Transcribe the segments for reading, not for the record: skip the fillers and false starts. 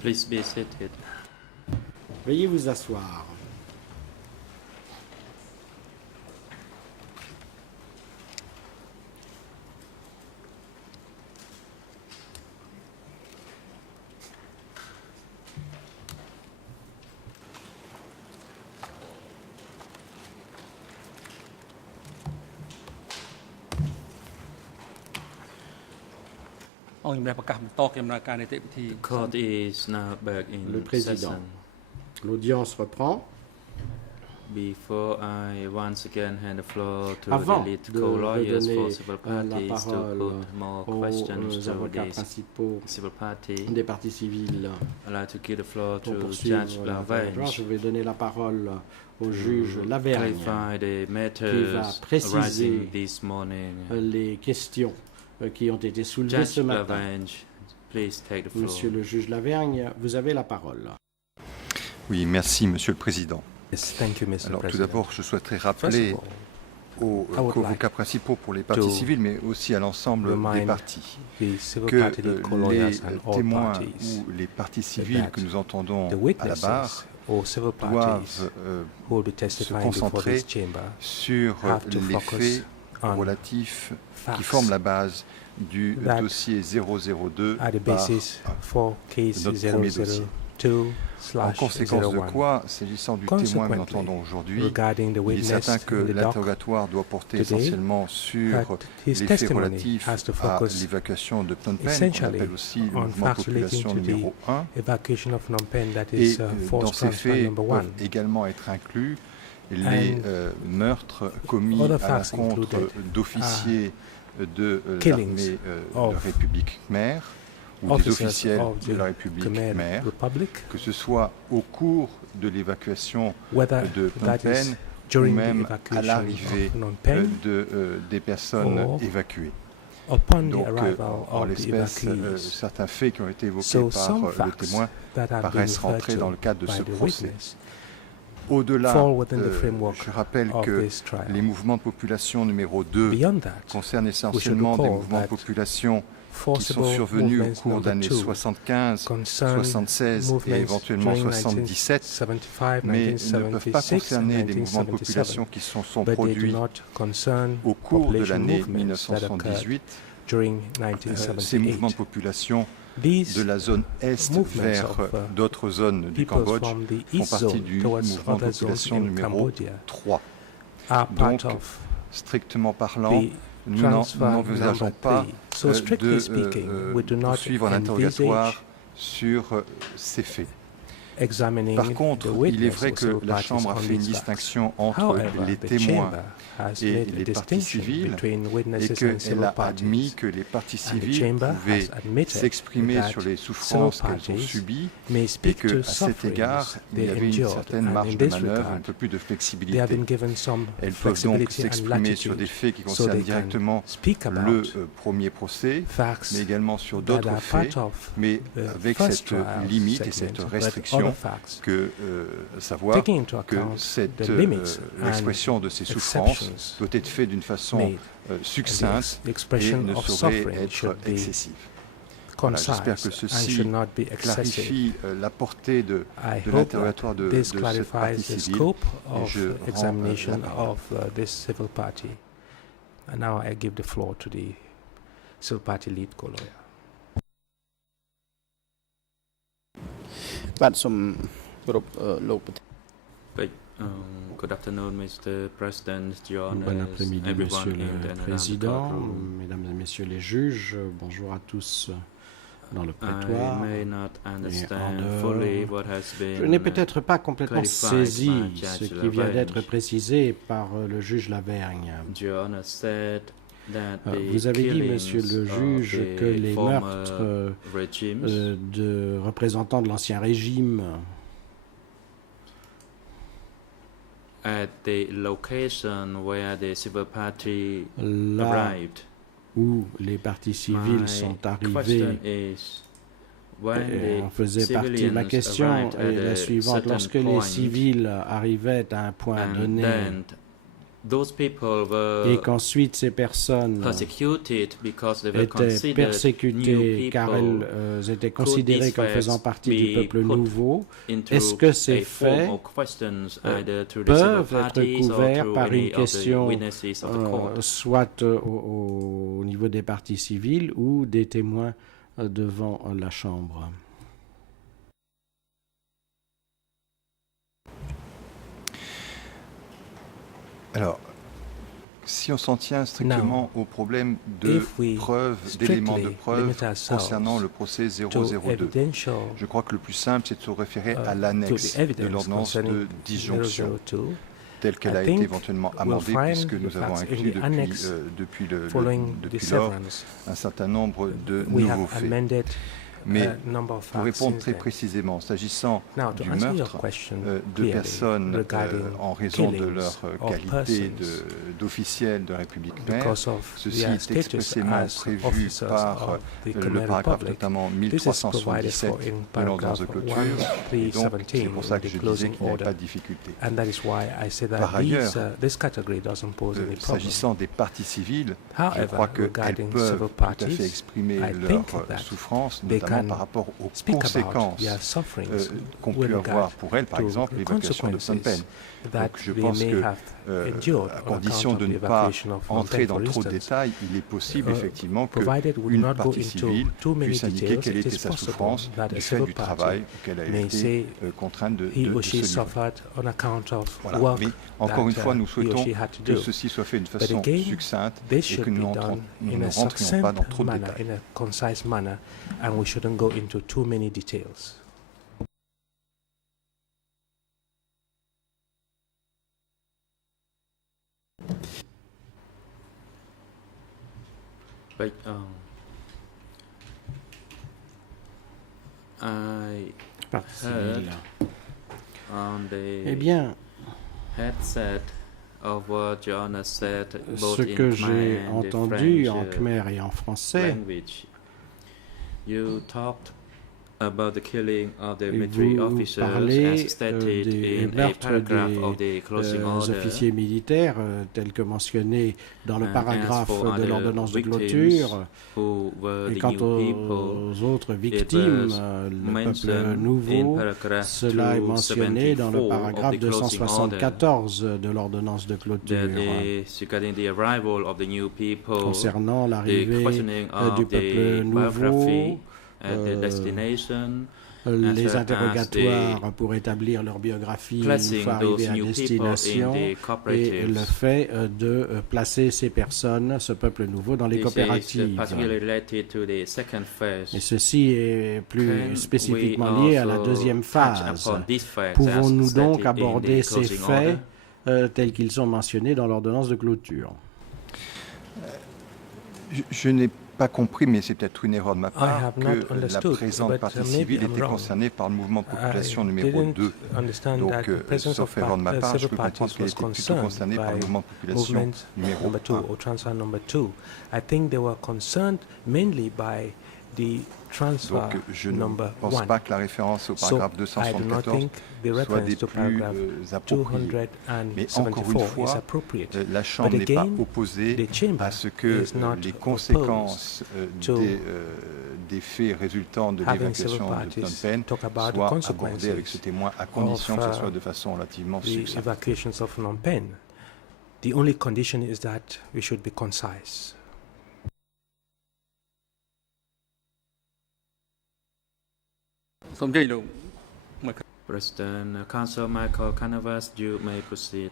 Please be seated. Veuillez vous asseoir. The court is now back Le in président. session. L'audience reprend. Before I once again hand the floor to Avant the lead de co-lawyers for redonner civil la parties to parole put more questions aux to avocats the principaux civil party, des parties civiles I'd like to give the floor pour to poursuivre Judge l'interrogatoire, Lavange je vais donner la parole au juge to Lavergne clarify the qui va matters préciser arising this morning. les questions qui ont été soulevées Judge ce matin. Lavange, please take the floor. Monsieur le juge Lavergne, vous avez la parole. Oui, merci, Monsieur le Président. Yes, thank you, Mr. Alors, tout President. d'abord, je souhaiterais First rappeler of all, aux I would avocats principaux pour les parties to civiles, mais aussi à l'ensemble des remind parties, the civil que party lead co-lawyers and all témoins parties ou les parties civiles that que nous entendons the à la witnesses barre or civil parties doivent who will be se testifying before concentrer this chamber sur have to les focus faits on relatifs qui facts forment la base du that dossier 002 are the par basis for case notre premier dossier. 002/01. En conséquence de quoi, s'agissant du témoin que nous entendons aujourd'hui, regarding the il est witness certain que in the dock, l'interrogatoire doit porter today, essentiellement sur that his les faits testimony relatifs has to à focus l'évacuation de Phnom Penh, qu'on essentially appelle aussi le on mouvement de facts relating population to the numéro 1, evacuation of Phnom Penh, that et is dans forced ces transfer faits number one. peuvent également être inclus les meurtres commis other à facts l'encontre included d'officiers de killings l'armée de of la République khmer ou des officers officiels of de la the République Khmer khmer, Republic, que ce soit au cours de l'évacuation whether de Phnom that is Penh ou during the même à evacuation l'arrivée of Phnom Penh des personnes or évacuées. upon the Donc, arrival en of the l'espèce, evacuees. certains faits qui ont été évoqués So par some le facts témoin that have been paraissent referred rentrer dans le to cadre de by ce the procès. witness Au-delà, fall within the framework je rappelle of que this trial. les mouvements de population numéro 2 Beyond that, concernent essentiellement des recall mouvements de that population qui sont forcible survenus au movements cours number d'années 2 75, concern 76 et movements éventuellement during 77, 1975, mais ne peuvent pas 1976 concerner and des mouvements de 1977, population qui sont but they do produits not concern au cours de population l'année movements that occurred 1978. during Ces mouvements de 1978. population These de la zone Est movements vers of, d'autres zones du peoples Cambodge from the font East partie Zone du towards mouvement de other zones population in numéro Cambodia 3. are part Donc, of strictement parlant, the nous transfer n'envisageons number pas 3. So strictly speaking, we do de not poursuivre un envisage interrogatoire sur ces faits. examining Par the contre, il est witness vrai or que civil la parties Chambre a on fait une these facts. distinction entre However, les the témoins chamber has et made a les parties distinction civiles between et witnesses and qu'elle civil a admis parties. que les parties And the civiles chamber pouvaient has admitted s'exprimer that sur les civil souffrances qu'elles ont parties subies may et speak to qu'à cet égard, sufferings il y they avait une endured, certaine and marge in de this manœuvre, un regard, peu plus de they have flexibilité. been given some Elles peuvent donc flexibility and s'exprimer sur des latitude, faits qui so concernent they can directement speak le about premier procès, facts mais également sur that d'autres are faits, part of mais the avec first cette trial limite et segment, cette but restriction other facts, que savoir taking into que account cette the limits l'expression de ces souffrances exceptions doit être faite d'une façon made, succincte the et expression ne of saurait suffering être should be excessive. Voilà, j'espère que concise and ceci should not be excessive. clarifie la portée de I hope l'interrogatoire that de this cette partie clarifies the civile. scope Et of je rends examination la parole. of this civil party. And now I give the floor to the civil party lead co-lawyer. បាទសូមគោរពលោកប្រធាន Good afternoon, Mr. President, Your Bon Honors, après-midi, everyone Monsieur in the le Nanam Président, courtroom. Mesdames et Messieurs les juges, bonjour à tous dans le I prétoire. may not understand dehors. fully what has Je n'ai been peut-être pas complètement clarified saisi by ce Judge qui vient d'être Lavergne. précisé par le juge Lavergne. Your Honor said that the Vous avez dit, killings Monsieur le of juge, the que les former meurtres regimes de représentants de l'ancien régime at the location where the civil party là arrived. où les partis civils My sont question arrivés, is, when the en faisait partie. Ma civilians question arrived est at la a suivante. certain Lorsque les point, civils arrivaient à un point and donné then those people et were qu'ensuite ces personnes persecuted because they were étaient considered persécutées new car people, elles étaient considérées comme faisant partie du peuple nouveau, into est-ce que ces a form faits of questions either through the civil peuvent être parties or couverts through par any une of the question witnesses of the court? soit au niveau des parties civiles ou des témoins devant la Chambre? Alors, si on s'en tient strictement au problème de if we preuves, d'éléments de strictly preuve limit ourselves concernant le procès to 002, evidential je crois que le plus simple, c'est de se référer à to l'annexe the de evidence l'ordonnance de concerning disjonction, 002 telle qu'elle a I été think éventuellement we'll amendée, find puisque the nous avons facts in inclus the annex depuis following the lors severance. un certain nombre de We nouveaux have faits. amended Mais a number of pour facts répondre since très then. précisément, s'agissant Now, to du answer your meurtre question de clearly personnes regarding en raison de killings leur of qualité persons d'officiels de la République khmère, because of ceci their est status expressément as prévu officers par of the le Khmer paragraphe Republic. notamment This is provided 1377 for in de l'ordonnance paragraph de clôture, et donc 1317 c'est pour ça in que the je disais closing qu'il n'y avait order. pas de difficulté. And that is why I say that Par ailleurs, this category doesn't pose any problem. S'agissant des parties civiles, je However, crois qu'elles regarding peuvent civil tout à fait parties, exprimer I leur think that souffrance, they notamment can par rapport aux speak about conséquences their sufferings qu'ont with pu regard avoir pour elles, par to exemple, the l'évacuation de Phnom Penh. consequences that Donc je they pense may que, have endured à on condition account de of ne the pas evacuation of Phnom entrer Penh, dans for trop de instance. détails, il est possible effectivement Provided we qu'une not go partie into civile too many puisse indiquer details, quelle it était is sa possible souffrance that du a fait civil du party travail auquel elle a may été say contrainte de he or se she livrer. suffered on account of Voilà. work Mais encore une that fois, nous he or souhaitons she had to que do. ceci soit fait d'une But façon again, succincte this et should que be nous done ne in a rentrions succinct pas dans trop de manner, détails. in a concise manner, and we shouldn't go into too many details. But I Partie heard civile. on Eh the bien, headset of what Joanna said, both ce in que Khmer j'ai and the entendu French en khmer et en français, language, you talked about the killing of the et military vous officers parlez as stated des in a meurtres paragraph des of the closing order. officiers militaires, tels que mentionné dans le And paragraphe as for de other l'ordonnance de victims clôture. who were Et the quant new people, aux autres victimes, was le peuple mentioned in nouveau, paragraph cela est mentionné dans le 274 paragraphe of the closing order. 274 de l'ordonnance de That clôture is regarding the arrival of the new people, concernant the l'arrivée questioning du of peuple the nouveau, biography at the euh, destination, les well as interrogatoires pour établir leur biographie une placing fois those arrivés à new people destination in the et le cooperatives. fait de placer ces personnes, ce peuple nouveau, dans les This is coopératives. particularly related to the second phase. Et ceci est plus Can spécifiquement we lié à la also deuxième touch phase. upon these facts Pouvons-nous as donc stated in aborder the ces closing faits order? tels qu'ils sont mentionnés dans l'ordonnance de clôture? Je n'ai pas compris, mais c'est peut-être une erreur de ma part, have que not la understood, présente but partie maybe civile I'm était wrong. concernée par le mouvement de population I numéro didn't 2. understand Donc, that the presence sauf of erreur de ma part, je civil peux comprendre parties qu'elle was était plutôt concerned concernée par le by mouvement de population movement numéro number 2 1. or transfer number 2. I think they were concerned mainly by the transfer Donc, je ne number pense 1. pas que la référence au So paragraphe I do not 274 think the soit reference des to plus paragraph appropriées. Mais encore une 274 is fois, appropriate. la Chambre But n'est pas again, opposée the chamber à ce que is not les opposed conséquences to des faits résultant de having civil l'évacuation de parties Phnom Penh talk about the soient consequences abordées avec ce témoin, à condition que ce soit de façon relativement the succincte. evacuations of Phnom Penh. The only condition is that we should be concise. President Council Michael Canavas, you may proceed.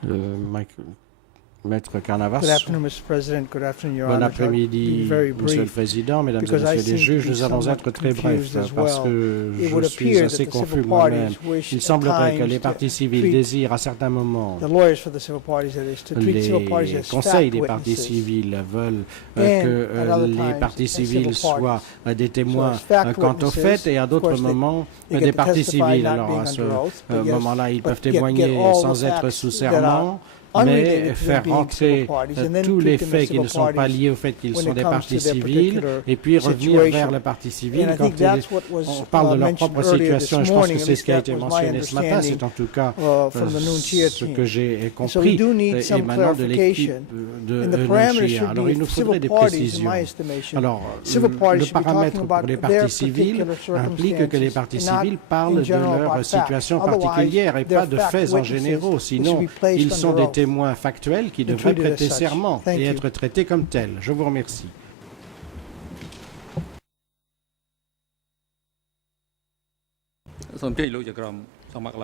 Maître Carnavas. Good afternoon, Mr. President. Good afternoon, Your Bon Honor. I'll après-midi, be very Monsieur le brief. Président, Mesdames et because I Messieurs les seem to juges. be Nous allons somewhat être très brefs confused as parce well. que It would je suis appear assez that the confus civil moi-même. parties wish Il at semblerait que times les to parties civiles treat désirent à certains moments, the lawyers for the civil parties, that is, to treat civil parties les as conseils fact des parties witnesses. civiles veulent And que at other les times, parties as civil civiles parties. soient des témoins as fact quant aux witnesses, faits et à of d'autres course, moments they des get to parties testify civiles. not Alors being à ce under oath, but yes, moment-là, ils but peuvent get témoigner all sans the être facts sous that serment. unrelated mais to them faire being civil rentrer parties and then tous les treat them as faits qui ne civil sont pas parties liés au fait qu'ils when sont it des comes parties to their civiles, particular et puis revenir vers situation. la partie And civile I quand think that's what was on parle de leur mentioned propre earlier situation. this Je pense morning. que At c'est ce least qui a that été was my mentionné ce matin. understanding C'est en tout cas from the Nunchia ce team. que j'ai And so we compris do need some émanant de l'équipe clarification. de And the parameters Nunchia. should Alors il be nous faudrait civil des parties, in précisions. my estimation. Alors, Civil parties le should be paramètre talking pour about les their parties civiles particular implique que les parties circumstances and not civiles parlent in de general leur about facts. situation Otherwise, particulière et they're pas de fact faits en witnesses généraux. which should Sinon, be placed ils sont under des oath témoins factuels qui and devraient treated as prêter such. serment Thank et you. être traités comme tels. Je vous remercie.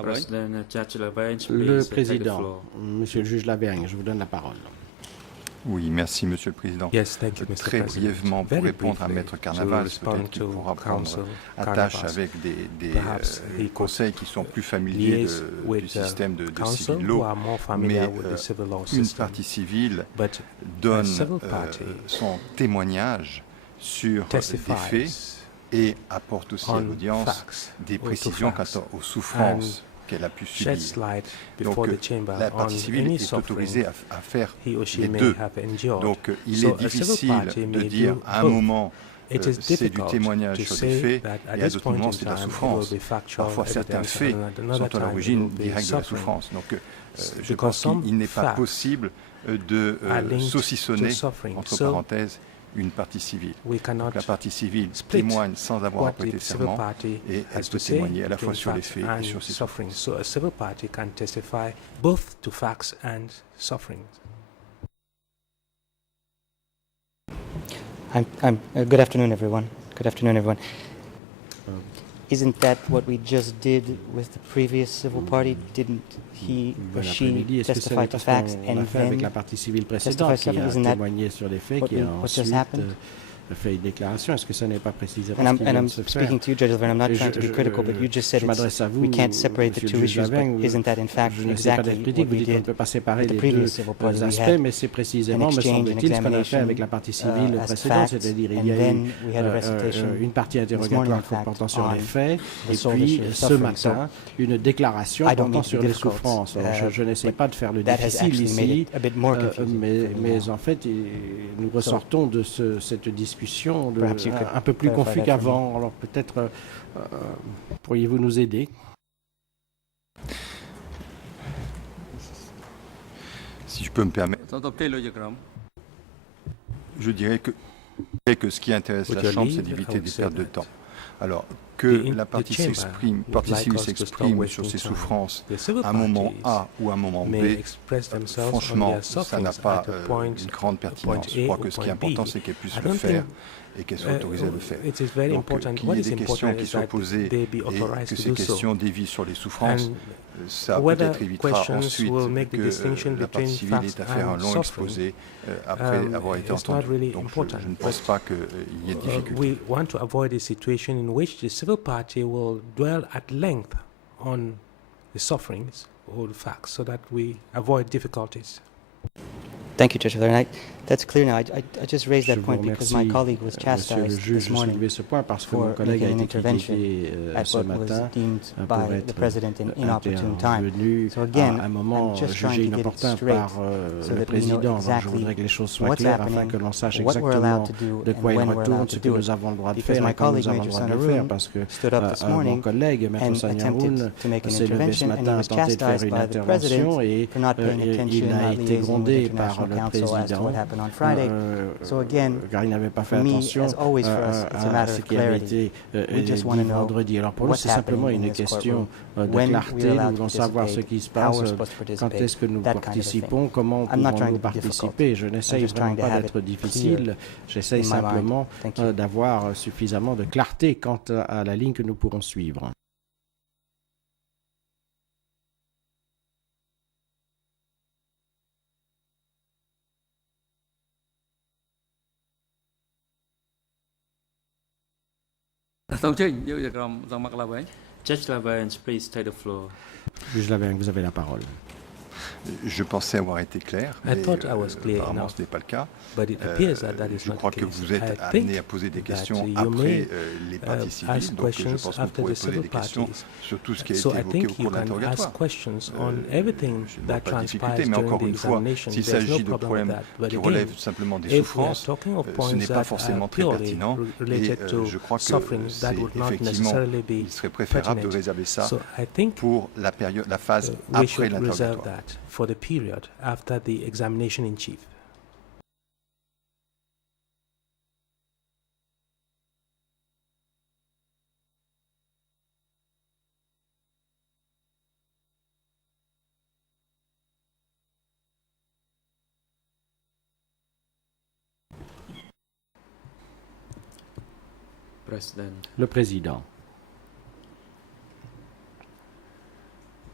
President Judge Lavange, Le please take the président, floor. Monsieur le juge Lavergne, je vous donne la parole. Oui, merci Monsieur le Président. Yes, thank you, Mr. Très President. brièvement, pour Very répondre à briefly, Maître to Carnavas, respond peut-être qu'il to pourra prendre Counsel attache Carnavas. avec des Perhaps he could conseils qui sont plus familiers liaise du with système de counsel civil who law. are more familiar Mais with the civil law une system. partie civile But donne civil party son témoignage sur des faits testifies et apporte aussi à on l'audience facts des or to précisions facts quant aux souffrances qu'elle a pu subir. sheds light Donc before the chamber la on partie civile any est autorisée suffering à faire he or she les may deux. have endured. Donc il So est a civil difficile party de may dire do à un both. moment It is c'est du difficult témoignage to sur des say faits that at et à this d'autres point moments in c'est de la time it souffrance. will be factual Parfois certains evidence faits and another sont à time it l'origine will be directe de la suffering. souffrance. Donc je Because pense some qu'il n'est pas facts possible de are linked saucissonner, to suffering. entre So parenthèses, une partie civile. we cannot Donc la partie civile split témoigne sans avoir à what prêter the civil serment party et elle has to peut say témoigner à la fois between sur les facts faits et and sur ses suffering. souffrances. So a civil party can testify both to facts and suffering. Good afternoon, everyone. Good afternoon, everyone. Isn't that what we just did with the previous civil party? Didn't he or Bon she après-midi. Est-ce que ce testify n'est to pas ce facts qu'on a and fait avec la then partie civile testify précédente qui suffering? a Isn't that témoigné sur les faits, what qui a just ensuite happened? fait une déclaration? Est-ce que ce n'est pas précisément And ce I'm, qui and vient I'm de se faire? speaking to you, Judge Laverne. I'm not Et trying to be critical, but you just said je m'adresse à vous, we can't separate the Monsieur two le juge issues. But Laverne. isn't that in fact Je n'essaie pas exactly d'être critique, what vous we dites qu'on ne did peut pas séparer with the les previous deux civil party? We aspects, had mais c'est précisément, an me exchange, an semble-t-il, ce qu'on a fait examination, avec la partie civile as précédente, facts, c'est-à-dire il and y a eu then we had a recitation une partie this morning, interrogatoire in fact, portant sur les on faits, the et soul puis issue of ce suffering. matin, une déclaration I don't portant mean to sur be les difficult, souffrances. Alors, je n'essaie pas de faire le that has difficile actually made ici, it a bit more confusing for me mais now. en fait, nous ressortons de cette discussion Perhaps you could un peu plus clarify confus that for me. qu'avant. Alors peut-être pourriez-vous nous aider? Si je peux me permettre, je dirais que ce qui intéresse With la your Chambre, leave, c'est I d'éviter would des say pertes de that temps. Alors, que la partie chamber partie would civile like us to stop s'exprime wasting sur ses time. souffrances The civil à un moment parties A ou à un moment may B, express themselves on franchement, their ça n'a sufferings pas at a point, une grande pertinence. point Je A crois or que ce qui est point B. important, c'est qu'elle puisse I le don't faire think, et qu'elle soit autorisée à le faire. It is very Donc, important. qu'il What y ait is des questions important qui is soient that posées they be et authorized que to ces do so. questions dévient sur les souffrances, And ça whether peut-être évitera questions ensuite will make the que distinction la partie between civile facts ait à faire un and long suffering, exposé après avoir été it's not entendue. really Donc important, je ne but, pense pas qu'il y ait de difficulté. we want to avoid a situation in which the civil party will dwell at length on the sufferings or the facts so that we avoid difficulties. Thank you, Judge Laverne. That's clear now. I just raised Je that vous point because my remercie, colleague was Monsieur le chastised juge, this de morning soulever ce point parce que mon for collègue a making an été intervention critiqué at ce what was matin deemed pour by the être President an inopportune time. intervenu So again, à un moment I'm just trying jugé to get it inopportun straight par so le that we know Président. Donc je exactly voudrais que les choses soient what's claires afin happening, que l'on sache what we're allowed exactement to do, de and quoi il when we're retourne, allowed ce to que do nous it. avons le droit de Because faire my et quand nous colleague, avons le Major droit de le faire, Sanaroon, parce que stood up this mon morning collègue, Maître and Sanyaroun, attempted to make an s'est levé ce intervention, and he matin, a was tenté de faire chastised une by the intervention President et for not paying attention, il a not été liaising with grondé par International le Council as to Président what happened on Friday. So again, car il n'avait pas fait for me, attention as always for us, it's a à matter ce of qui avait clarity. été We just dit want to know vendredi. Alors pour nous, what's c'est simplement happening in une this question courtroom, de when clarté. we're allowed Nous to voulons savoir ce participate, qui se how passe, we're supposed to quand participate, est-ce que nous that kind of a thing. participons, comment I'm not trying pouvons-nous to be difficult. participer. Je n'essaye just vraiment trying to pas have d'être it difficile. clear J'essaye in my mind. simplement Thank you. d'avoir suffisamment de clarté quant à la ligne que nous pourrons suivre. Judge Lavange, please take the floor. Juge Lavergne, vous avez la parole. Je pensais avoir été clair, I mais thought I was clear apparemment enough. ce n'est pas le cas. But it appears that that is Je not crois the que case. vous êtes I amené think à poser des that questions you après may les parties civiles, ask donc je questions pense que vous after pourrez the poser civil des questions parties. sur tout ce qui a So été I évoqué think au cours you de can ask l'interrogatoire. questions on everything Je ne vois that pas de difficulté, transpires mais during encore the une fois, examination. s'il There's no s'agit de problem with problèmes that. But qui again, relèvent simplement des if we are souffrances, talking of ce points n'est pas that forcément are très purely pertinent related et to je crois que suffering, that c'est would not effectivement, necessarily be il serait préférable de pertinent. réserver ça So I think pour la période, la phase we après should reserve l'interrogatoire. that for the period after the examination in chief. President. Le président.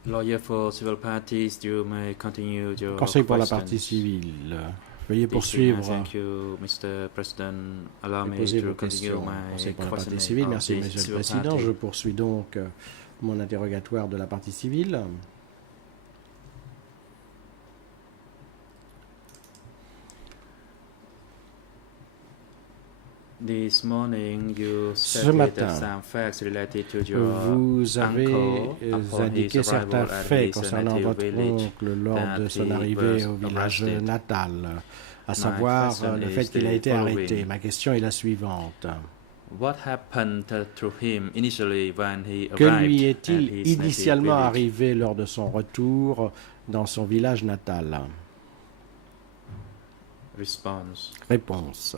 Lawyer for civil parties, you may continue your Conseil pour la questions. partie civile. Veuillez This poursuivre Thank you, Mr. President. Allow et me poser to vos continue questions. my Conseil pour la partie questioning civile. of Merci, the Monsieur le civil Président. party. Je poursuis donc mon interrogatoire de la partie civile. This morning, you Ce stated matin, some facts related to your vous avez uncle upon indiqué his certains arrival at faits his concernant native votre village oncle lors de that son he arrivée was au village arrested. natal, à savoir question le is fait qu'il a the été arrêté. following. Ma question est la suivante. What happened to him initially when he Que arrived lui at est-il his initialement native village? arrivé lors de son retour dans son village natal? Response. Réponse.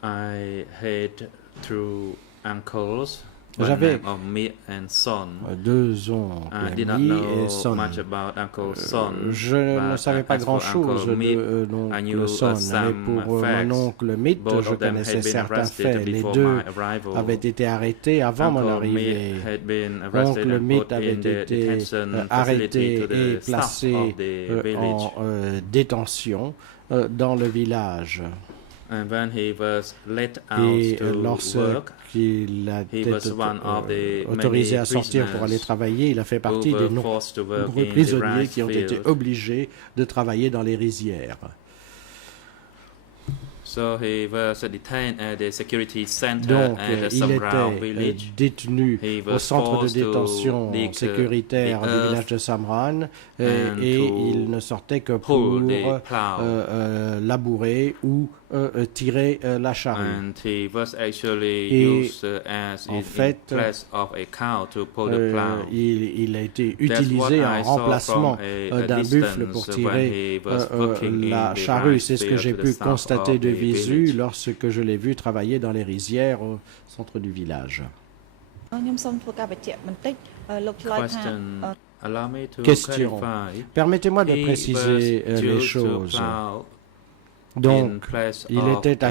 I had two uncles, one J'avais name of me and son. deux oncles, I did not Mi know et Son. much about Uncle Son. Je ne but savais pas as for grand-chose Uncle Mead, de I knew l'oncle Son, mais some pour facts. mon oncle Mitt, Both je of them connaissais had been certains arrested faits. Les before deux my arrival. avaient été arrêtés avant mon Uncle arrivée. Mead had been arrested Oncle and Mitt put avait in the été detention facility arrêté to et the south placé of the village. en détention dans le village. And when he was let out Et to work, lorsqu'il a he été was one of the autorisé many à sortir pour aller prisoners travailler, il a fait partie who des were forced to work nombreux in the prisonniers rice qui ont été field. obligés de travailler dans les rizières. So he was detained at the security center Donc, at the il Samrao était village. détenu He au was centre de forced to détention dig sécuritaire the du earth village de Samran and et to il ne sortait que pour pull the plow. labourer ou tirer la charrue. And he was actually Et used as en in fait, place of a cow to pull the plow. Il a été That's utilisé what en I saw remplacement from a d'un buffle pour distance when tirer he was working in la the charrue. rice C'est ce que field j'ai to the pu south constater of de the visu village. lorsque je l'ai vu travailler dans les rizières au centre du village. ខ្ញុំសូមធ្វើការបញ្ជាក់បន្តិចលោកឆ្លើយថា Question. Allow me to Question. clarify. Permettez-moi de He préciser was les due to choses. plow in Donc, place il of était a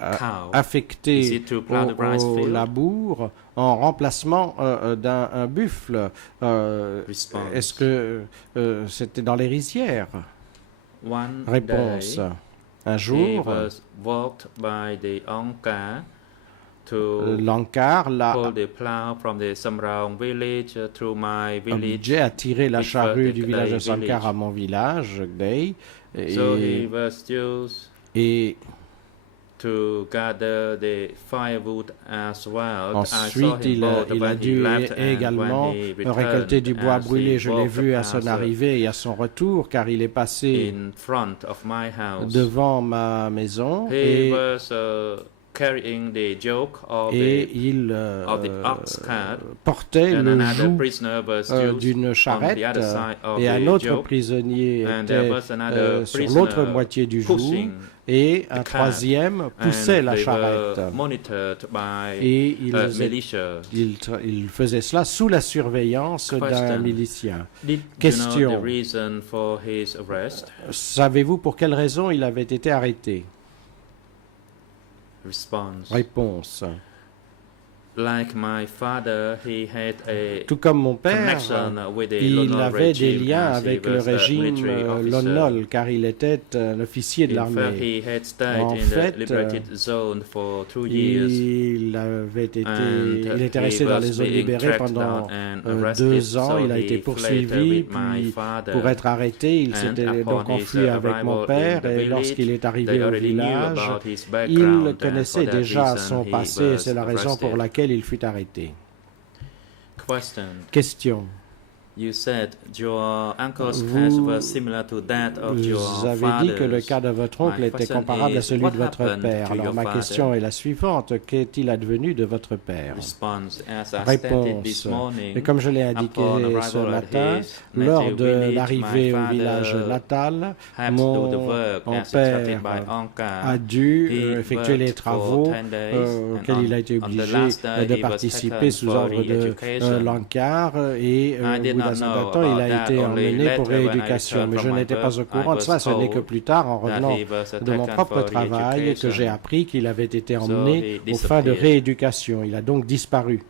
a- cow. Is affecté it to plow the rice au field? labour en remplacement d'un buffle. Response. Est-ce que c'était dans les rizières? One Réponse. day, Un he jour, was walked by the Onka to l'Ankar l'a pull the plow from the Samrang village through my village. obligé à tirer la which was charrue the du village de Gdei Sankar village. à mon village, Gdei, So he was used et to gather the firewood as well. I saw ensuite him both il a when he dû left and également when he returned récolter du bois as brûlé. he Je l'ai walked vu à son past, arrivée et à son retour car il est passé in front of my house. devant ma maison He was carrying the yoke of et the il of the ox cart. portait And le another joug prisoner was used d'une on charrette the other side of et un the autre yoke, prisonnier and there était was another sur prisoner l'autre moitié du joug pushing, et un cart, troisième poussait and la they charrette. were monitored by Et militia. il faisait cela sous la surveillance d'un Question. milicien. Did Question. you know the reason for his arrest? Savez-vous pour quelle raison il avait été arrêté? Response. Réponse. Like my father, he had a Tout comme mon père, connection with the il Lon Nol avait des regime liens as he avec le was a régime military Lon officer. Nol, car il était un officier de In fact, l'armée. he had stayed En in fait, the liberated zone for 2 years. Il était resté dans les zones libérées pendant 2 ans. Il a été poursuivi, puis pour être arrêté, il s'était donc enfui avec mon père. Et lorsqu'il est arrivé au village, il connaissait déjà son passé. C'est la raison pour laquelle il fut arrêté. Question. You said your uncle's case was similar to that of your Vous avez dit que le father's. cas de votre oncle My était question comparable à is, celui what de votre happened père. to Alors your ma father? question est la suivante. Qu'est-il advenu de votre père? Response. As I stated this Réponse. morning, Et comme je l'ai indiqué upon ce arrival at matin, his lors native de village, l'arrivée my au village father natal, had to do the mon work as père instructed by Ankar. a dû He effectuer les worked for travaux 10 days, auxquels and il a été on the obligé last day de he was participer taken sous for ordre de re-education. l'ANCAR et I au did bout d'un not certain know temps, il about a that, été only emmené pour later when I rééducation. returned Mais je from my n'étais pas au work, courant de I cela. was Ce n'est que told plus tard, en that revenant he was de mon taken propre for travail, que re-education. j'ai appris qu'il avait été he emmené aux fins de disappeared. rééducation. Il a donc disparu.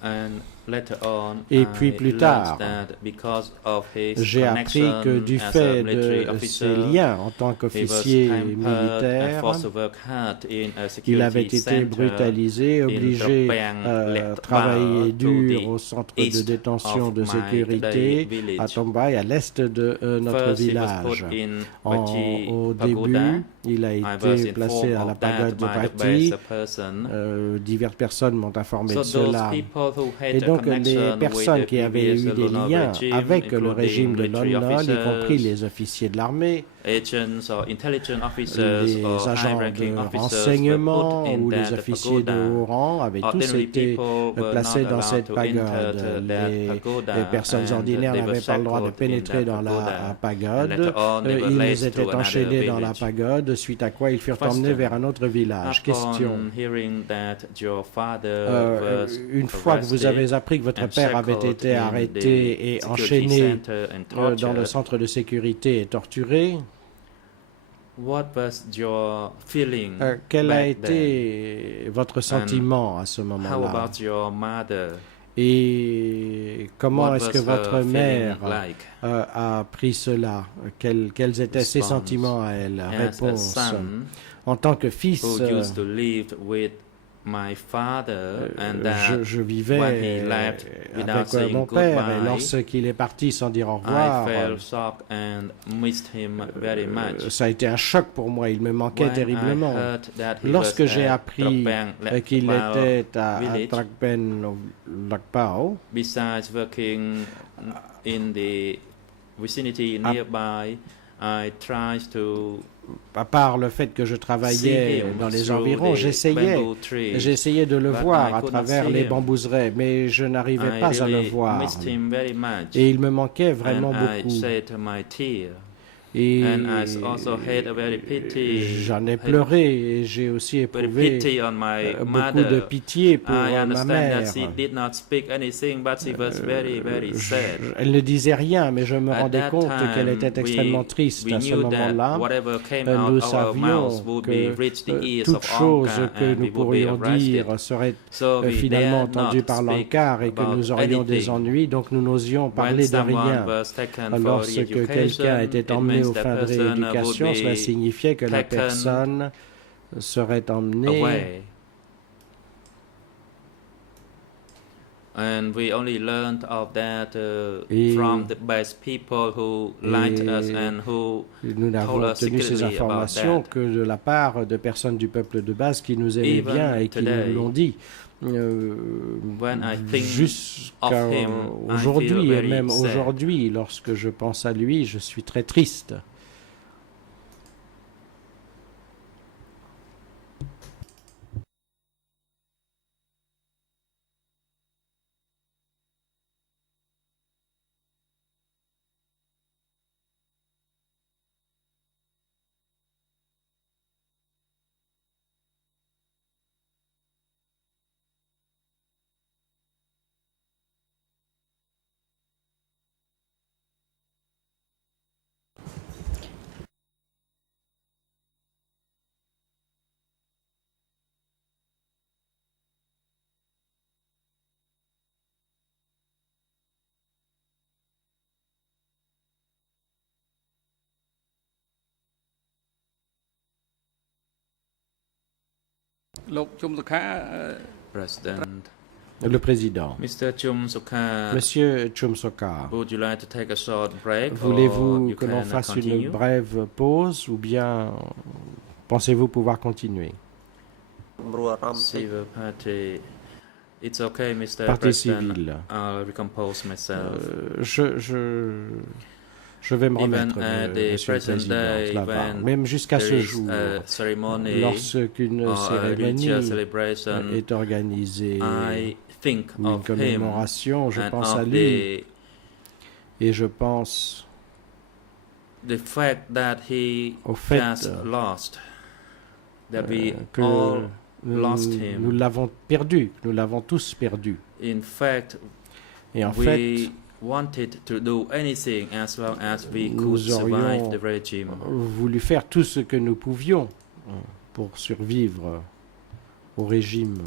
And later on, Et I puis plus learned tard, that because of his j'ai appris que du connection fait as a military de officer, ses liens en tant he was qu'officier hampered and militaire, forced to work hard in a il avait security été center brutalisé, obligé à travailler dur au centre de east détention of de my sécurité village. à Tombay, à l'est de notre First, he was village. put in Au Vati début, Pagoda. il a I was été placé informed à la of that pagode de by the Bati. best person. Diverses personnes m'ont informé So de those cela. people who had Et a donc les connection personnes with the qui avaient previous eu des Lon Nol liens regime, avec le including régime de Lon military Nol, y officers, compris les officiers de l'armée, agents or intelligence officers les or agents high-ranking de officers were renseignement put in ou les that officiers de pagoda. haut rang avaient tous Ordinary été people were placés not dans allowed cette to enter pagode. that Les pagoda, personnes and ordinaires they were n'avaient pas le droit de shackled in pénétrer that dans la pagoda. pagode. And later on, they were Ils laced étaient to another enchaînés dans la village. pagode, suite à quoi ils furent Question. emmenés vers un autre village. Question. Upon hearing that your father was Une fois que vous avez arrested appris que votre and père avait shackled été in arrêté et the enchaîné security center and dans le tortured, centre de sécurité et torturé, what was your feeling quel a back then? été votre sentiment à ce How moment-là? about your mother? Et comment What est-ce que was votre her mère feeling like? a pris cela? Quels étaient ses Response. sentiments à elle? As a Réponse. son En tant que fils, who used to live with my father, and je that vivais when he left without avec saying mon père, et goodbye, lorsqu'il est parti sans dire au I revoir, felt shocked and missed him very much. ça a été un choc pour moi, il me manquait When terriblement. I heard that he Lorsque was j'ai at appris Trapang qu'il Lakpao était à village, Trakpen Lakpao, besides working in the vicinity nearby, I tried to à part le fait que je see travaillais him dans les through environs, the j'essayais bamboo trees. de le But voir I à could not travers see les him. bambouseraie, mais je n'arrivais I pas à le really voir. missed him very much. Et il me manquait And vraiment I beaucoup. shed my tear. Et And I also had a very pity. j'en ai pleuré et j'ai aussi Very éprouvé pity on my beaucoup de mother. pitié pour I ma understand mère. that she did not speak anything, but she was very, very sad. Elle ne disait rien, mais je me At rendais that compte qu'elle time, était extrêmement triste we à ce knew that moment-là. whatever came Nous out of our savions mouths would be que reach the ears toute of chose Anka que and nous we would be pourrions arrested. dire serait So we finalement dared entendu not par speak l'ANCAR et que about nous aurions des anything. ennuis, donc nous n'osions When parler de someone rien. was taken for Lorsque quelqu'un re-education, était it emmené means aux the fins de person rééducation, would cela be signifiait que la taken personne serait emmenée away. And we only learned of that Et- from the best people who liked us and who Nous n'avons told us obtenu ces secretly about informations that. que de la part de personnes du peuple de base qui nous aimaient Even bien et qui today, nous l'ont dit. when I think Jusqu'à of him, I aujourd'hui, feel et very même sad. aujourd'hui, lorsque je pense à lui, je suis très triste. President. Le président. Mr. Chum Sokha, Monsieur Chum Sokha, would you like to take a short break? voulez-vous or que you l'on can fasse continue? une brève pause ou bien pensez-vous pouvoir continuer? Civil Party. It's okay, Mr. Parti President. civil. I'll recompose myself. Je vais me Even remettre, at the Monsieur le present Président. day, Cela va. when Même jusqu'à ce there is jour, a ceremony lorsqu'une or a cérémonie religious celebration, est organisée I think ou une of him commémoration, je and pense à of lui et je pense the fact that he au fait just lost, that we que all lost him. nous l'avons perdu, nous l'avons tous perdu. In fact, Et en we fait, wanted to do anything as long as we could nous survive aurions the regime. voulu faire tout ce que nous pouvions pour survivre au régime.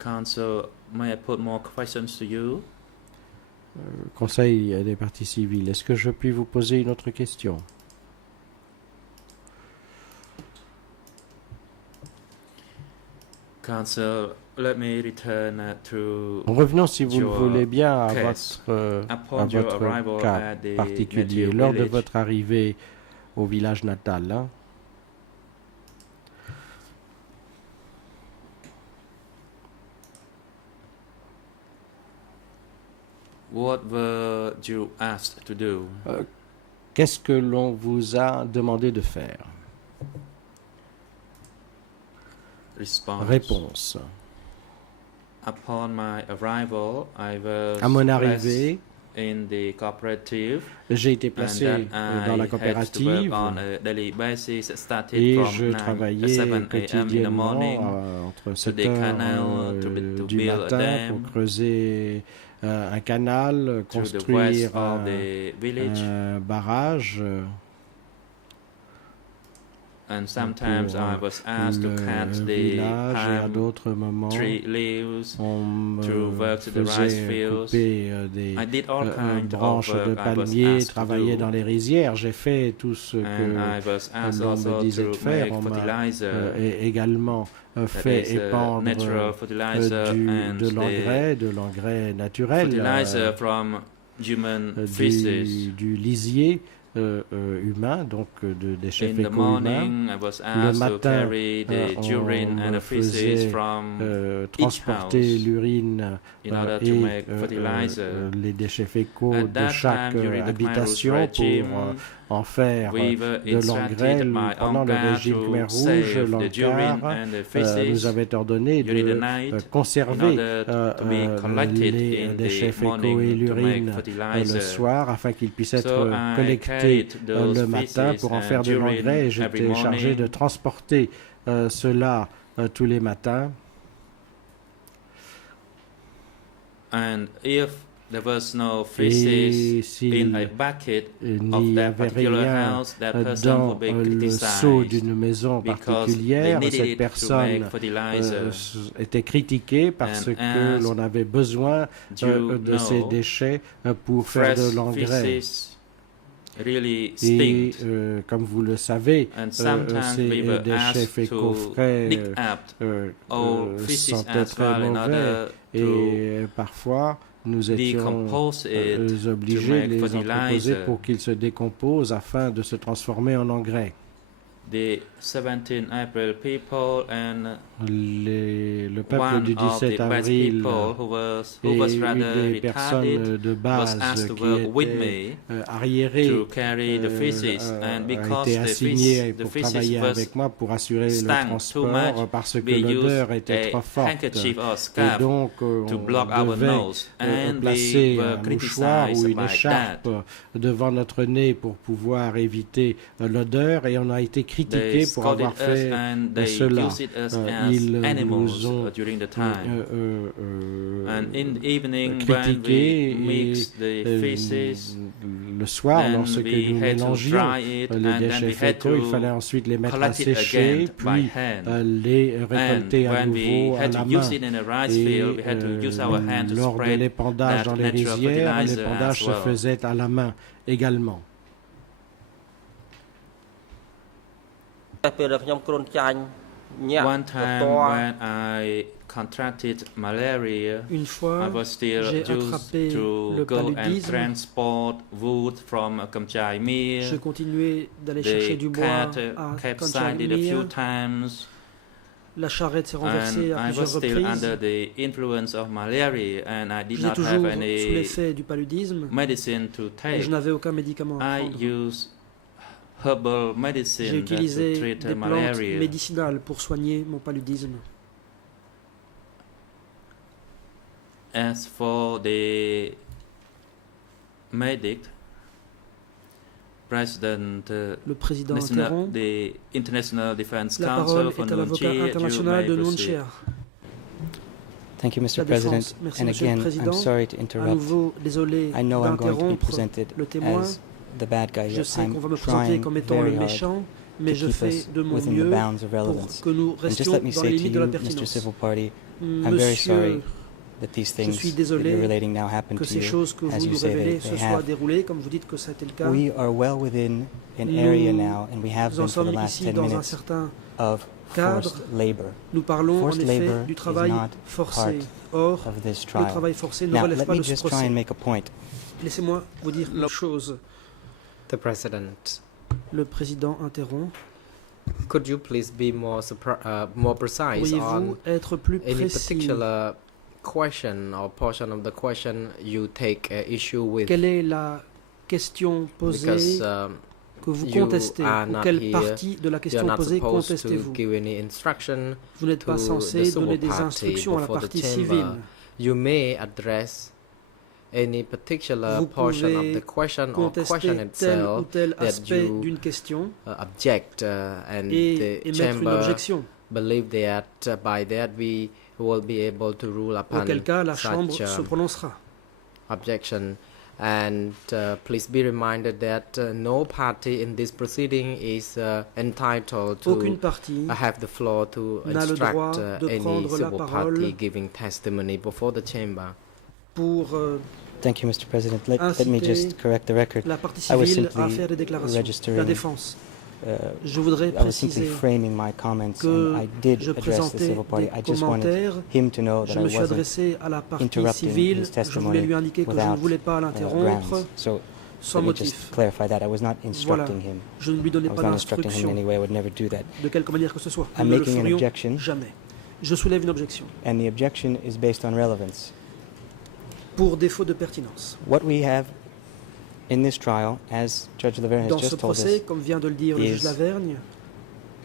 Council, may I put more questions to you? Conseil des partis civils, est-ce que je puis vous poser une autre question? Council, let me return to Revenons, si vous le your voulez bien, à case. à upon your votre arrival cas at the particulier. native Lors de village. votre arrivée au village natal, hein, What were you asked to do? qu'est-ce que l'on vous a demandé de faire? Response. Réponse. Upon my arrival, I was À mon placed arrivée, in the cooperative, j'ai été and placé then dans la I had to work coopérative on a daily basis, started et from je 7 travaillais a.m. in the quotidiennement morning. entre to 7 the heures canal, to du build a matin dam, pour creuser un canal, to the west construire of the village, un barrage. and sometimes I was asked to cut le the village et à palm d'autres moments tree leaves. on me to work to the rice faisait fields. couper des I did all kinds of branches de work I was palmiers, asked to travailler do. dans les rizières. J'ai fait tout ce And que I was asked l'on me also disait to de faire. make On m'a fertilizer, et également that fait is, épandre natural fertilizer, and de l'engrais naturel, fertilizer from human feces. du lisier humain, donc de déchets In the fécaux humains. morning, I was asked to matin, carry the urine on and me the feces faisait from transporter house l'urine in order et to make fertilizer. les déchets fécaux At de that chaque time, during the habitation Khmer Rouge pour regime, en faire we were de l'engrais. instructed by Pendant le Angkar régime Khmer to Rouge, save the urine l'Angkar and the nous feces avait ordonné during the de night in conserver order to be collected les in déchets the fécaux et morning to l'urine make le fertilizer. soir afin qu'ils puissent être So I collectés carried those le matin feces pour en and faire de urine l'engrais et every j'étais chargé morning. de transporter cela tous les matins. And if there was no Et feces in a s'il bucket of n'y that avait particular rien house, that person dans would be le seau criticized d'une maison because they particulière, needed cette it to personne make fertilizer. était critiquée parce And que as l'on avait besoin you de ces know, déchets pour faire fresh de l'engrais. feces really Et stink. comme vous le savez, And sometimes ces we were déchets asked fécaux to frais dig up old feces sentaient as très well in mauvais order to et parfois nous étions decompose it obligés to de make les entreposer fertilizer. pour qu'ils se décomposent afin de se transformer en engrais. The 17 April people and Le peuple one du of 17 the best avril people who et was une rather des retarded personnes de was base asked to qui work with était me arriérée to carry the feces, and a because été the assigné feces pour travailler was avec moi pour assurer le stank too transport much, parce que we l'odeur used était a trop forte. handkerchief or Et scarf donc, to on block our devait nose, and placer we were un mouchoir ou criticized une by écharpe that. devant notre nez pour pouvoir éviter l'odeur et on a été critiqué They pour scolded avoir us fait and they cela. used us Ils as animals nous ont during the time. And in the evening, when we critiqué mixed the feces, le soir, then lorsque we nous had to mélangions dry it, les and then déchets we had fécaux, il to fallait ensuite les mettre à collect it sécher, again by puis hand. les And récolter à when we nouveau à had la to main. use it in a rice Et field, we had to use our hand to lors de spread l'épandage that dans les natural rizières, fertilizer l'épandage as se well. faisait à la main également. One time when I contracted malaria, Une fois, I was still j'ai used attrapé to le go and paludisme. transport wood from Kamchai Je Mir. continuais d'aller chercher The du bois cat à capsized a few Kanchanmir. times, La charrette s'est renversée and à I was plusieurs still under reprises. the influence of malaria, and I did J'étais not toujours have sous any l'effet du paludisme medicine to et take. je n'avais aucun médicament à I prendre. use herbal J'ai medicine to utilisé treat des plantes malaria. médicinales pour soigner mon paludisme. As for the medic, President Le président interrompt. the International Defense La Council parole for est à l'avocat Nunchi, you international may de proceed. Nunchia. Thank you, Mr. La President. défense. Merci, And Monsieur le again, I'm Président. sorry to À interrupt. nouveau, désolé I know I'm going to be d'interrompre presented le témoin. as the bad guy Je here. sais qu'on I'm va me présenter trying comme étant le very hard méchant, mais to je keep fais us de mon within the mieux bounds of pour relevance. que nous And just restions let me dans say les to limites de la you, Mr. pertinence. Civil Party, I'm very sorry Monsieur, that these je things suis that désolé you're relating now happened que to ces you, choses que as vous you nous say révélez they se soient have. déroulées, comme vous dites que ça a été le cas. We are well within an Nous area now, and we have Nous en been for the sommes last ici 10 dans un minutes, certain of cadre. forced labor Nous parlons en Forced effet labor du is travail not forcé. part Or, of this le trial. travail forcé ne Now, relève let pas me de ce just try procès. and make a point. Laissez-moi vous dire une chose. The President, Le président interrompt. could you please be more precise Pourriez-vous on être plus any précis? particular question or portion of the question you take issue with? Quelle est la question posée Because que vous you contestez? are Ou not quelle here, partie de la you're question not posée supposed to contestez-vous? give any instruction Vous n'êtes pas to censé the donner civil des party instructions à la before the partie chamber. civile. You may address any particular Vous portion of pouvez the question or question contester tel ou itself tel that aspect you d'une question object and et the émettre une chamber objection. believe that by that we will be able to rule upon Auquel cas, la Chambre such se prononcera. objection. And please be reminded that no party in this proceeding is entitled Aucune to partie have the floor to n'a le droit instruct de any prendre la civil parole party giving testimony before the chamber. pour Thank you, Mr. President. Let me inciter just correct the record. la partie I was civile à simply faire des déclarations. registering, La défense. Je I voudrais was simply préciser framing my comments, que and I did je address the présentais civil party. des I just wanted commentaires. him to know that Je I me suis wasn't adressé à la partie interrupting civile. his Je voulais testimony lui indiquer que je ne without voulais pas l'interrompre grounds. So sans let me motif. just clarify that. I was not instructing him. Je ne lui donnais I was pas not instructing him in any d'instruction way. I would never do that. de quelque manière que ce soit. I'm Nous ne le making an ferions objection, jamais. Je soulève une objection and the objection is based on relevance. pour défaut de pertinence. What we have in this trial, as Judge Laverne has Dans ce just told procès, us, comme vient de le dire le juge is Lavergne,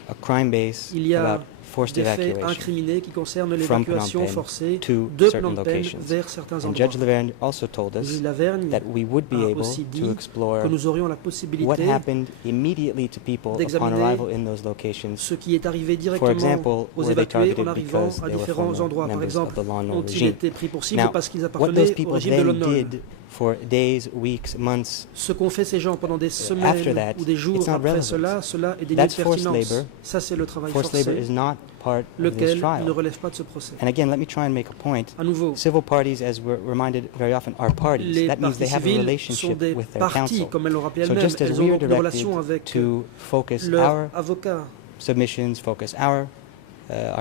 a crime base il y a about forced des faits evacuation incriminés qui concernent from l'évacuation Phnom Penh forcée to de certain Phnom Penh locations. vers certains And endroits. Judge Laverne also told Le us juge Lavergne that we would be a able aussi to dit explore que nous aurions la what possibilité happened immediately to people upon d'examiner arrival in those locations. ce qui est arrivé For directement example, aux were they évacués en targeted arrivant because à they were différents former endroits. Par members exemple, of the Lon Nol ont-ils regime? été pris pour cible Now, parce qu'ils what those appartenaient au people régime de Lon then Nol? did for days, weeks, months, Ce qu'ont fait ces gens pendant des after semaines that, ou des jours it's not après relevant. cela est dénué de That's forced pertinence. labor. Ça, c'est le travail Forced labor forcé, is not part of this lequel ne trial. relève pas de ce procès. And again, let me try and make a point. À nouveau, Civil parties, as we're reminded very often, are parties. les That means parties they have a civiles sont relationship des with their parties, counsel. comme elles l'ont rappelé So elles-mêmes. just as Elles we ont are donc une relation directed avec to focus leur our avocat. submissions, focus our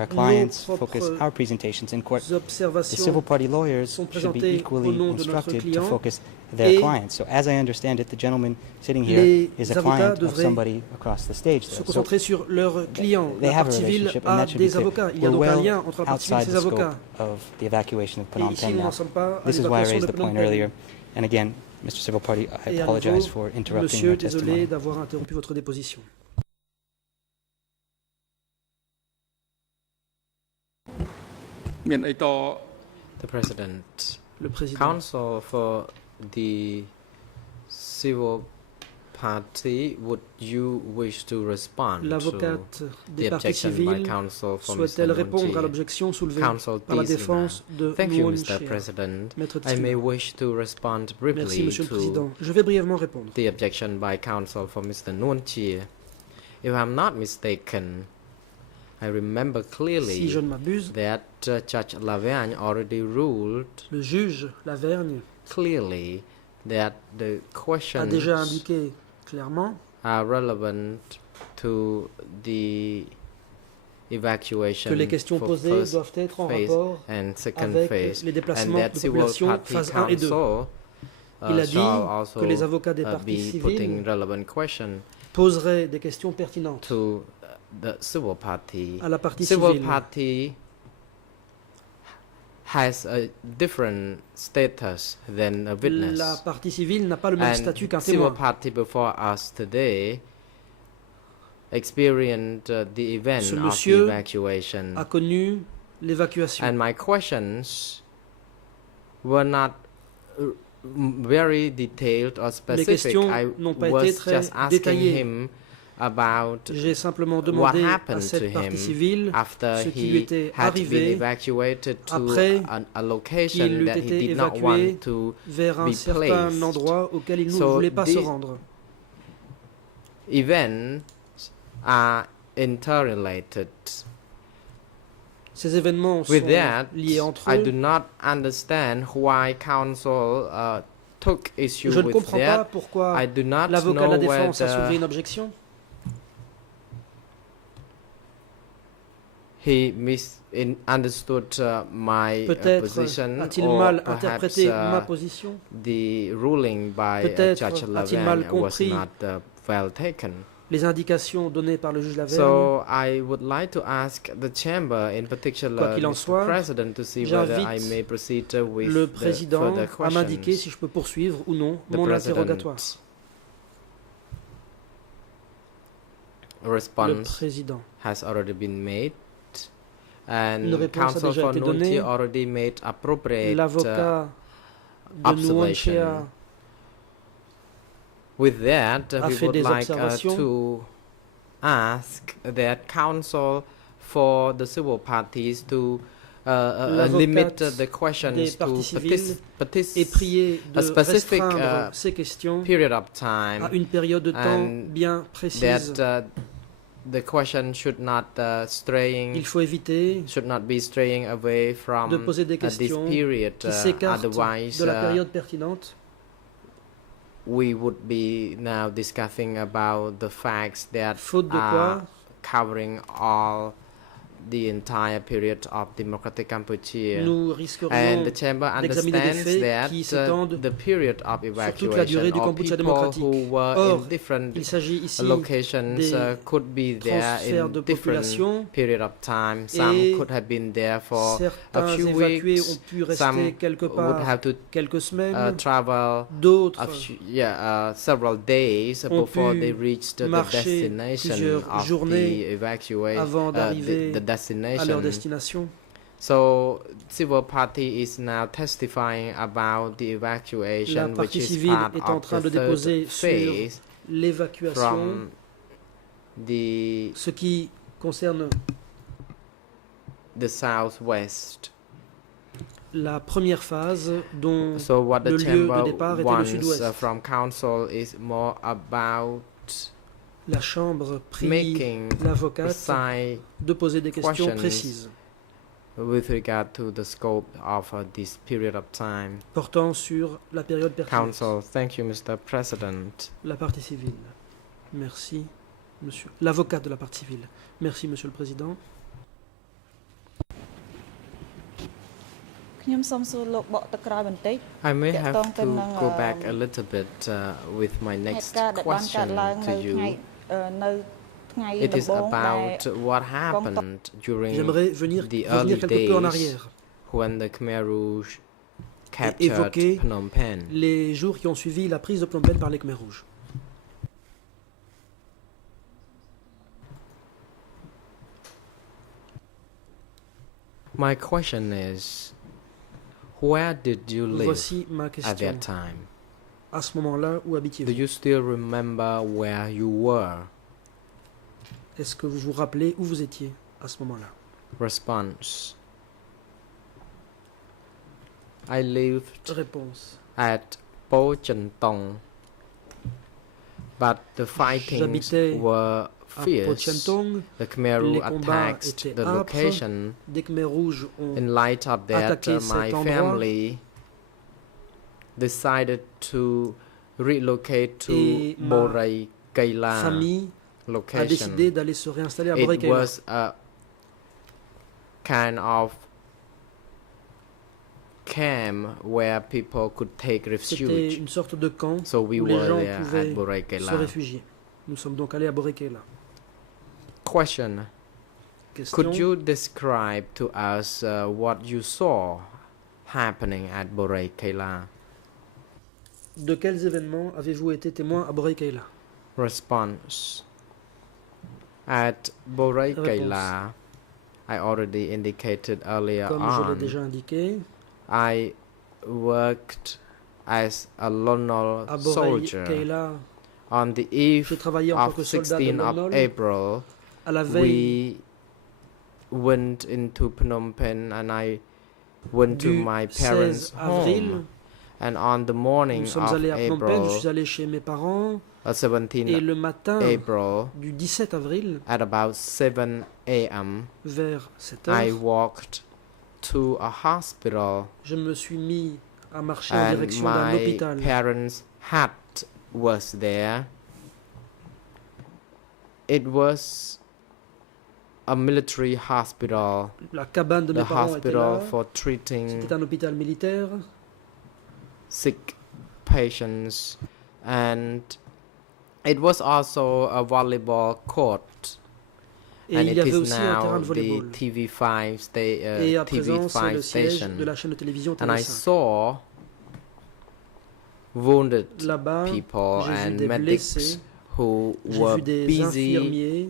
clients, Nos focus propres our presentations in court, the observations civil party lawyers sont should be présentées au equally nom de notre instructed to client focus their et clients. So as I understand it, the gentleman sitting here les is a avocats client of devraient somebody across the stage se there. So concentrer sur leurs clients. they La have a partie civile relationship, and a that should be des clear. avocats. Il y a We're donc un well lien entre la partie civile et outside ses the scope avocats. of the evacuation of Et Phnom ici, Penh nous now. n'en sommes pas à This is why I l'évacuation raised de the Phnom point Penh. earlier. And again, Mr. Civil Party, I Et à apologize nouveau, for interrupting monsieur, your désolé testimony. d'avoir interrompu votre déposition. The President, Le président, counsel for the civil party, would you wish to respond to l'avocate the des parties objection by civiles counsel for souhaite-t-elle Mr. répondre à Nunchi? l'objection soulevée Counsel par la Tisina. défense de Thank you, Nguyen Mr. Chia? President. Maître I may Tisina. wish to respond Merci, briefly Monsieur le to Président. Je vais brièvement répondre. the objection by counsel for Mr. Nunchi. If I'm not mistaken, I remember Si clearly je ne m'abuse, that Judge Lavergne already ruled le juge Lavergne clearly that the a questions déjà indiqué clairement are relevant to the evacuation que les questions for posées first doivent être en phase rapport and second avec phase, les and déplacements that de civil population party phase 1 et 2. council Il a dit shall also que les avocats des partis be putting civils relevant questions poseraient des questions pertinentes to the civil party. à la partie Civil civile. party has a different status than a witness. La partie civile n'a pas le même And statut qu'un civil témoin. party before us today experienced the event Ce of the monsieur evacuation. A connu l'évacuation. And my questions were not very detailed or specific. questions I n'ont pas été was très just asking détaillées. him about J'ai simplement what demandé à happened to cette partie him civile after ce qui lui he était had been arrivé evacuated to après a location qu'il eût that he été did not évacué want to vers un be certain placed. endroit auquel il ne So voulait pas se this rendre. events are interrelated. Ces événements sont With that, liés entre I eux. do not understand why counsel took issue Je ne with comprends pas that. pourquoi I do not l'avocat de know la défense a soulevé whether une objection. he misunderstood my Peut-être position, a-t-il or mal perhaps interprété ma position. the ruling by Peut-être Judge a-t-il mal Laverne was compris not well taken. les indications données par le juge Laverne. So I would like to ask the chamber, in particular, Quoi qu'il en Mr. soit, President, to see whether I j'invite may proceed with le the président further à m'indiquer questions. si je peux poursuivre ou non The mon President interrogatoire. Le response président. has already been made, Une and réponse a counsel déjà for été Nunti donnée. already made appropriate L'avocat de observation. Nuancia With that, a we fait would des like observations. to ask that counsel for the civil parties to limit L'avocate the questions des to parties civiles est a prié de specific restreindre ces questions period of à time, une période de temps and bien précise. that the question should not Il faut éviter should not be straying away from de poser des this questions period. qui s'écartent Otherwise, de la période pertinente. we would be now discussing about the facts that Faute de are quoi, covering all the entire period of democratic Cambodia. nous And risquerions the chamber d'examiner des understands faits that qui s'étendent the period of sur toute la durée evacuation du or Cambodge people démocratique. who were Or, in different il s'agit ici locations des could be there transferts in de different population. period of time. Some Et could have been there for a Certains few évacués weeks. ont pu rester Some quelque would part have to quelques semaines. travel D'autres several days ont before pu they reached the marcher destination plusieurs of journées the evacuation, avant d'arriver the à leur destination. destination. So, civil party is now testifying about the La evacuation, which partie is civile part est en of train the de third déposer sur phase l'évacuation, from the ce qui concerne southwest. la première phase dont So, what the le lieu de chamber départ était le wants sud-ouest. from council is more about la Chambre prie making l'avocate precise de poser des questions questions précises with regard to the scope of this period of time. portant sur la période pertinente. Council, thank you, Mr. President. La partie civile. Merci, monsieur. L'avocat de la partie civile. Merci, monsieur le président. ខ្ញុំសូមសួរលោកបកទៅក្រោយបន្តិច I may have Tông to tin năng, go back a little bit with my ហេតុ next ការណ៍ដែលបានកើត question ឡើង to នៅថ្ងៃ you. នៅថ្ងៃ It ដំ is បូងដែល about what happened during J'aimerais revenir the early quelque peu en days arrière. when the Khmer Rouge captured évoquer Phnom Penh. Les jours qui ont suivi la prise de Phnom Penh par les Khmer rouges. My question is, where did you live Voici ma at question. that time? À ce moment-là, où Do habitiez-vous? you still remember where you were? Est-ce que vous vous rappelez où vous étiez à ce moment-là? Response. I lived Réponse. at Po Chentong, but the fightings J'habitais were À fierce. Pochentong, The Khmer Rouge les combats attacked étaient the âpres. location. des Khmer rouges ont In light of that, attaqué my cet endroit. family decided to relocate to Et ma Borai Kaila. famille location. a décidé d'aller se réinstaller à It Boré Kéla. was a kind of camp where people could take C'était refuge. une sorte de camp So we où les were gens there at pouvaient Boré se Kéla. réfugier. Nous sommes donc allés à Boré Kéla. Question. Question. Could you describe to us what you saw happening at Boré Kéla? De quels événements avez-vous été témoin à Boré Kéla? Response. At Boré Réponse. Kéla, I already indicated earlier Comme je l'ai on, déjà indiqué, I worked as a Lonol à Boré soldier. Kéla, On the eve j'ai travaillé en tant of que soldat de 16th of Lonol. April, À la veille we went into Phnom Penh and I went to du my parents' 16 avril, home. And on the morning nous sommes of allés à Phnom Penh, je April, suis allé chez mes parents, 17th et le matin April, du 17 avril, at about 7 a.m., vers 7 I heures, walked to a hospital je me suis mis à marcher en and direction d'un my hôpital. parents' hut was there. It was a military hospital, La cabane de mes the parents était là. hospital for treating C'était un hôpital militaire. sick patients, and it was also a volleyball court. Et And il it y avait is aussi un terrain now de the volleyball. TV5 Et à présent, c'est TV5 le siège station. de la chaîne de télévision And I TV5. saw wounded Là-bas, people j'ai vu and des medics blessés, who j'ai were vu des busy infirmiers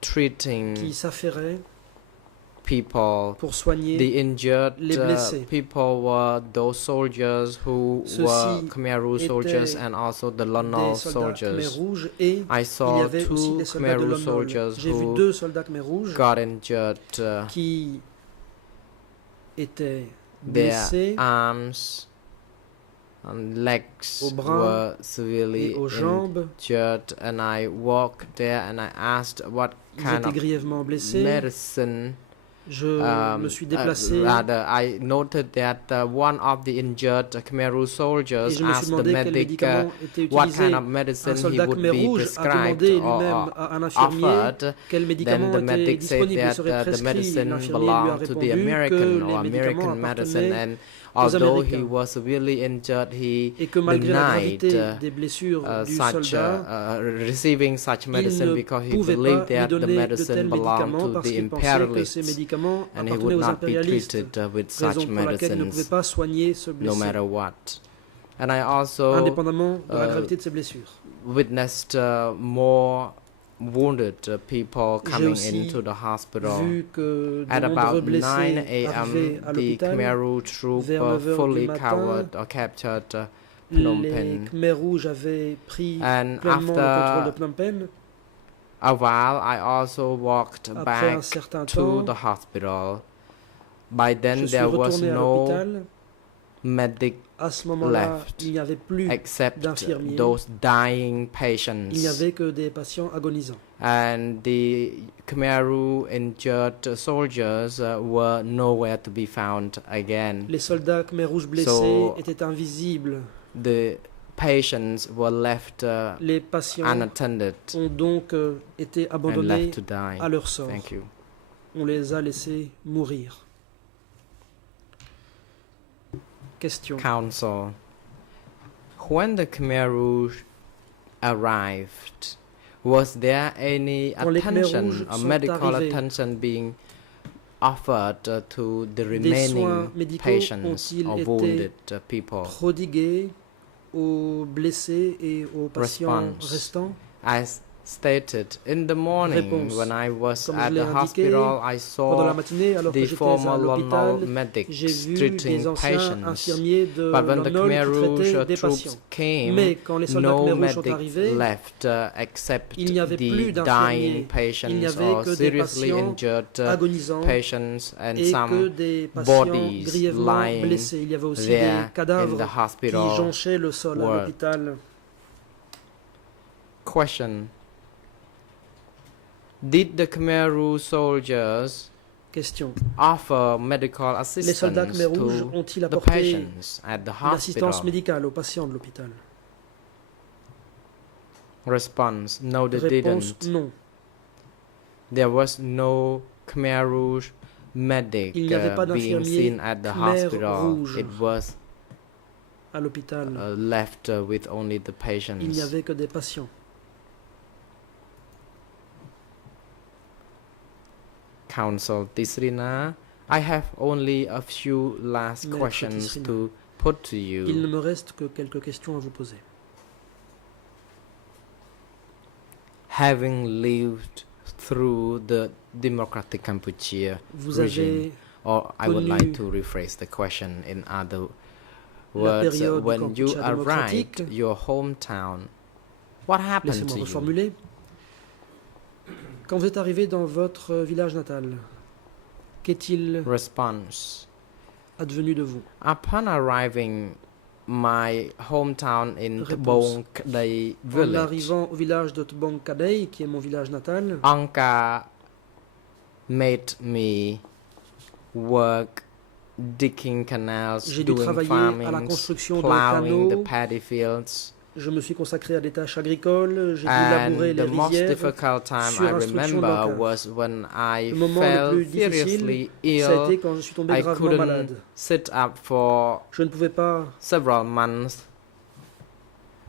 treating qui s'affairaient people. pour soigner The injured les blessés. people were those soldiers who Ceux-ci were Khmer Rouge soldiers étaient and also the des Lonol soldats Khmer soldiers. rouges et I il y saw avait aussi two des soldats Khmer de Rouge Lon Nol. soldiers J'ai vu who 2 soldats Khmer rouges got injured. qui étaient Their blessés arms and legs aux bras were severely et aux jambes. injured, and I walked there and I asked what Ils kind étaient of grièvement blessés. medicine. Je me suis déplacé Rather, I noted that one of the injured Khmer Rouge et soldiers je me suis asked the demandé quel medic médicament était what utilisé. kind of Un medicine he soldat would Khmer be rouge a prescribed demandé or lui-même à un infirmier offered. quel Then médicament the était medic said disponible, that serait the prescrit. medicine L'infirmier lui a belonged to the répondu que American or les American médicaments medicine, appartenaient and aux although he Américains. was severely injured, he Et que malgré la denied gravité des blessures du soldat, receiving such il medicine ne because he pouvait pas believed lui that the donner de medicine tels belonged médicaments to parce the qu'il pensait que ces imperialists, médicaments and he appartenaient would aux not be impérialistes, treated with raison such pour laquelle il ne pouvait medicines pas soigner ce no blessé, matter what. And I also indépendamment de la gravité de ses blessures. witnessed more wounded people J'ai coming aussi into the hospital. vu que de At nombreux about 9 blessés arrivaient a.m., à the l'hôpital. Khmer Rouge troop Vers 9 heures fully du matin, covered or captured Phnom Les Penh. Khmer rouges avaient pris And pleinement le after contrôle de Phnom Penh. a while, I also walked Après un back certain to temps, the hospital. By je then, suis there was retourné à no l'hôpital. medic À ce moment-là, left il n'y avait plus, except d'infirmiers. those dying il n'y patients. avait que des patients agonisants. And the Khmer Rouge injured soldiers were nowhere to be found again. Les soldats Khmer rouges blessés So, étaient invisibles. The patients were left Les patients unattended ont donc été and abandonnés left to die. à leur sort. Thank you. On les a laissés mourir. Question. Council. When the Khmer Rouge arrived, was there any Quand les Khmer attention Rouges or sont medical arrivés, attention being offered to the des soins remaining médicaux patients ont-ils or été wounded people? prodigués aux blessés et aux patients Response. restants? As stated in the morning, Réponse. when I was Comme at je l'ai the indiqué, hospital, I Pendant la saw matinée, alors que the j'étais former à Lonol l'hôpital, j'ai medics vu treating des anciens patients. infirmiers de But when the Lon Nol Khmer qui Rouge traitaient des troops patients. came, Mais quand les soldats no Khmer Rouges sont medic arrivés, left except il n'y avait plus the d'infirmiers. dying Il n'y patients avait or que des seriously patients injured agonisants patients and et que some des patients bodies grièvement lying blessés. Il y avait aussi there des in cadavres the qui hospital. jonchaient le sol à ward. l'hôpital. Question. Did the Khmer Rouge soldiers Question. offer medical Les soldats assistance Khmer Rouges to ont-ils the apporté patients at the l'assistance hospital? médicale aux patients de l'hôpital? Response: No, they Réponse didn't. non. There was no Khmer Rouge medic Il n'y avait pas being d'infirmier seen at the Khmer hospital. Rouge It was à l'hôpital. left with only the patients. Il n'y avait que des patients. Counsel Tisrina, I have only a few last Maître questions Tisrina. to put to Il you. ne me reste que quelques questions à vous poser. Having lived through the democratic Kampuchea Vous regime, avez or I would connu like to rephrase the question in other la words. période du When you Kampuchea démocratique. arrived your hometown, what happened Laissez-moi to you? reformuler. Quand vous êtes arrivé dans votre village natal, qu'est-il Response: advenu de vous? Upon arriving my hometown in Réponse. Tbong Kadai En village, arrivant au village de Tbong Kadei, qui est mon village natal, Anka made me work digging canals, j'ai dû doing travailler à la farming, construction de plowing the canaux. paddy fields. Je me suis consacré à des tâches agricoles, j'ai dû And labourer les the most rizières. difficult time sur I instruction remember locale. was when I Le moment fell le plus difficile, seriously ça a été ill. quand je suis tombé I gravement couldn't malade. sit up for Je ne pouvais pas, several months,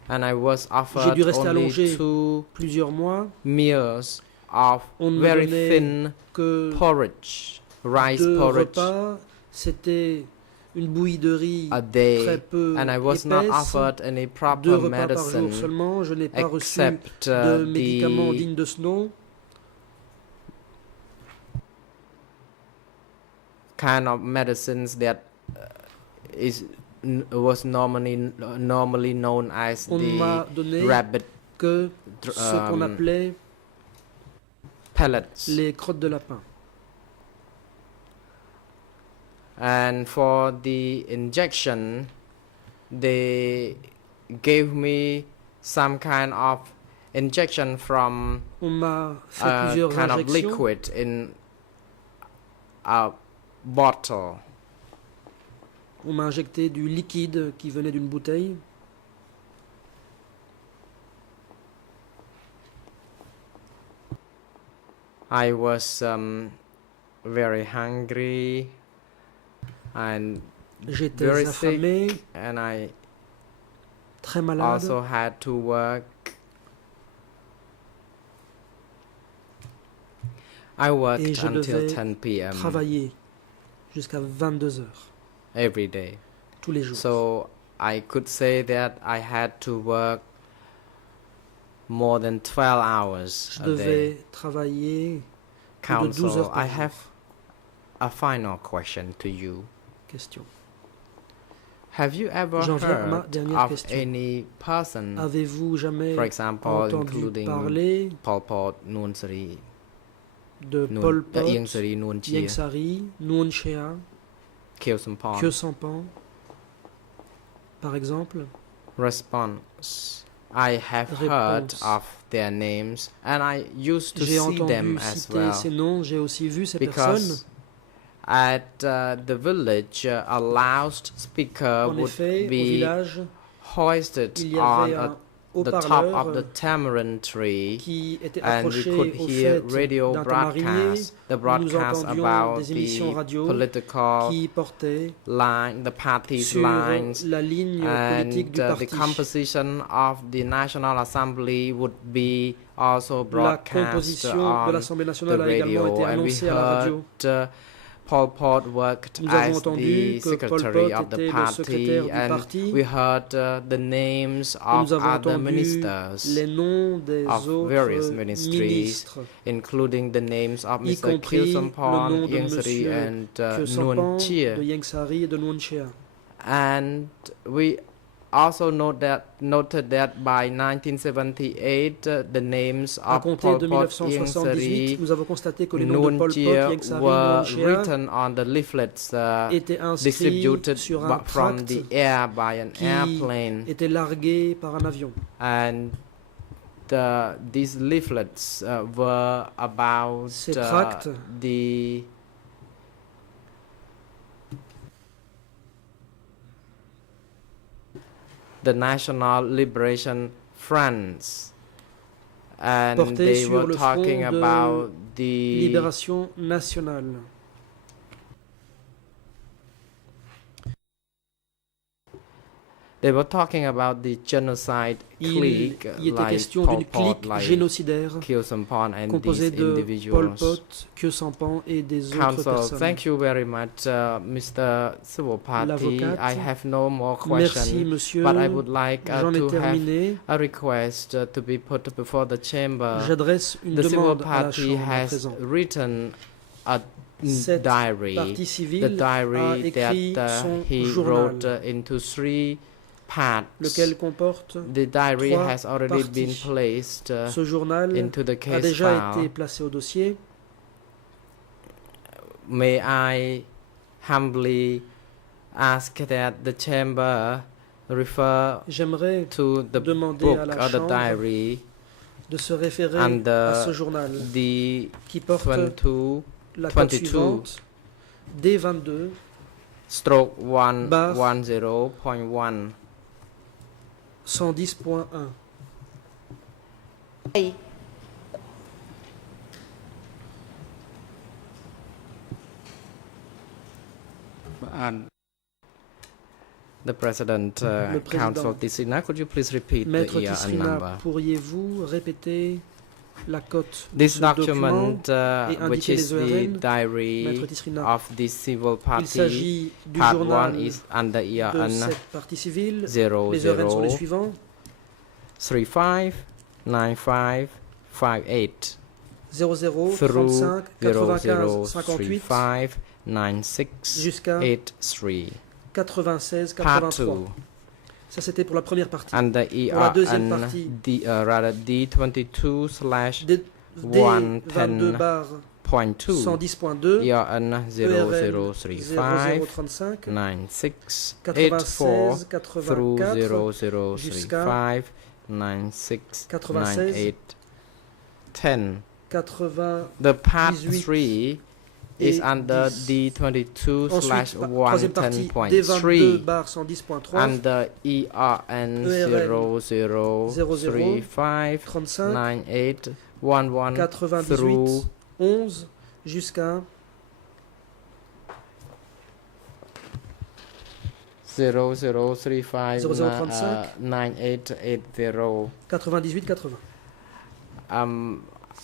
and I was j'ai offered dû rester only allongé 2 plusieurs mois. meals of On ne me very donnait thin que porridge, rice 2 porridge repas. C'était une bouillie de riz a très day, peu and I was not épaisse. offered any 2 proper repas par jour medicine seulement. Je n'ai pas reçu except de médicaments the dignes de ce nom. kind of medicines that was normally known as On ne m'a the donné rabbit que ce qu'on um, appelait pellets. les crottes de lapin. And for the injection, they gave me some kind of injection from On m'a fait a plusieurs kind of injections. liquid in a bottle. On m'a injecté du liquide qui venait d'une bouteille. I was very hungry and J'étais very affamé, sick, and I très malade. also had to work. I worked Et je until devais 10 p.m. travailler jusqu'à 22 heures every day. tous les jours. So I could say that I had to work more than 12 hours Je a day. devais travailler plus de 12 Counsel, heures par I jour. have a final question to you. Question. Have you ever J'en viens à ma heard dernière of question. any person, Avez-vous jamais for example, entendu including parler Pol Pot, Nuon Sri, de Pol Pot, Ieng Sri, Nuon Chia, Ieng Sari, Nuon Chea, Khieu Samphan? Khieu Samphan, par exemple? Response: I have heard Réponse. of their names and I used to J'ai see them entendu as citer well. ces noms, j'ai aussi vu ces personnes. Because at the village, a loudspeaker En would effet, au be village, hoisted il y on avait un the top of the haut-parleur tamarind tree, qui était and we accroché could au hear fait radio d'un tamarinier. broadcasts, the Nous broadcasts entendions about des émissions the radio political qui portaient line, the party's sur lines, la ligne politique and du the parti. composition of the National Assembly would be also La broadcast composition de on l'Assemblée the nationale a également été radio, and we annoncée à la radio. heard Pol Pot worked Nous avons as entendu the que Pol Pot secretary of the était le secrétaire party, du and parti. we heard the names Et of nous avons other entendu ministers, les noms des of autres various ministries, ministres, including the names of y Mr. compris Khieu le Samphan, nom de Ieng Sri, Monsieur and Khieu Nuon Samphan, Chia. de Ieng Sari et de Nuon Chea. And we also noted that by 1978, the names À of compter Pol de Pot, Ieng 1978, Sri, nous avons constaté que les noms de Nuon Pol Pot, Chia Ieng Sari et were Nuon Chea written on the leaflets étaient inscrits distributed sur un from tract the air by an qui airplane. était largué par un avion. And these leaflets were about Ces tracts the National Liberation Fronts and portait they sur were le talking front de about the libération nationale. They were talking about the genocide clique, Il y était like question Pol d'une Pot, clique like génocidaire Khieu Samphan, and composée these de Pol individuals. Pot, Khieu Samphan et des autres Council, personnes. thank you very much, Mr. Sivopati. L'avocate, I have no more merci questions, monsieur, but I would like j'en ai to have terminé. a request to be put before the chamber. J'adresse une The Civil demande à la Party Chambre à has présent. written a Cette diary, partie the civile a diary écrit that son he journal, wrote into 3 parts. lequel comporte The diary 3 has already parties. been placed Ce journal into the a case déjà file. été placé au dossier. May I humbly ask that the chamber refer J'aimerais to the demander book à la or the Chambre diary de se référer and à ce journal the qui porte 22 la cote 22 suivante D22 stroke Bar 110.1. 110.1. The President, Le Council Président. Tisina, could you please repeat Maître the year and Tisrina, number? pourriez-vous répéter la cote de This ce document document, et which indiquer is les the ORN? diary Maître Tisrina, of the civil il party, s'agit du part journal 1 is under year de and cette partie civile. 00 Les ORN sont les suivants 35 95 58 00 through 35 95 58 0035 96 jusqu'à 83. 96 Part 83. 2 Ça c'était pour la première partie. under Pour la deuxième ERN partie, rather D22 slash D22 bar 110.2 110.2 ERN 0035 0035 96 96 84 through 84 jusqu'à 0035 96 96 98 10. 80. The part 18 3 et is under 10. D22 slash Ensuite, troisième partie, D22 110.3 bar 110.3 under ERN ERN 0035 35 98 11 98 through 11 jusqu'à 0035 0035 9880. 98 80.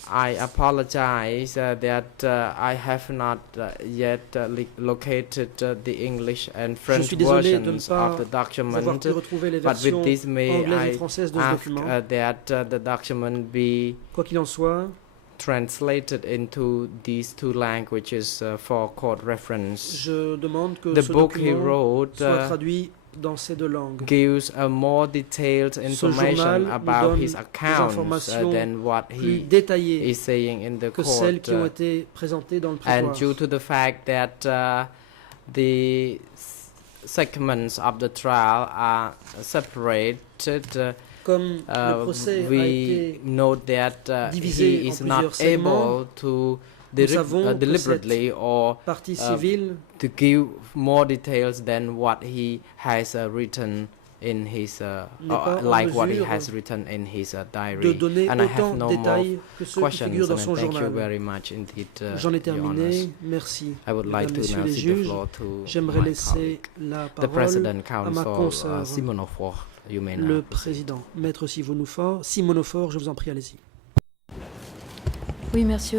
I apologize that I have not yet located the English and French suis désolé de ne versions pas of the avoir document, pu retrouver les but versions with this may anglaises et I françaises de ce ask document. that the document be Quoi qu'il en soit, translated into these 2 languages for court reference. je demande que The ce book he document wrote soit traduit dans ces 2 langues. gives a more detailed information journal nous about donne his des accounts informations than what plus he détaillées is saying in the que court. celles qui ont été présentées dans le And prétoire. due to the fact that the segments of the trial are separated, Comme le procès a we été note that divisé he en is not plusieurs segments, able to nous savons que deliberately or partie civile to give more details than what he has written in his pas en like what he mesure has written in his de diary. donner And I autant have de no more détails que ceux qui questions, figurent dans and son thank you journal. very much indeed. J'en ai Your terminé. Honours. Merci. I would like Mesdames, to Messieurs now les cede the juges, floor to j'aimerais my laisser colleague, la the President parole à ma Counsel consoeur, Simonofor. You may now le proceed. président, Maître Simonofor, je vous en prie, allez-y. Oui, merci,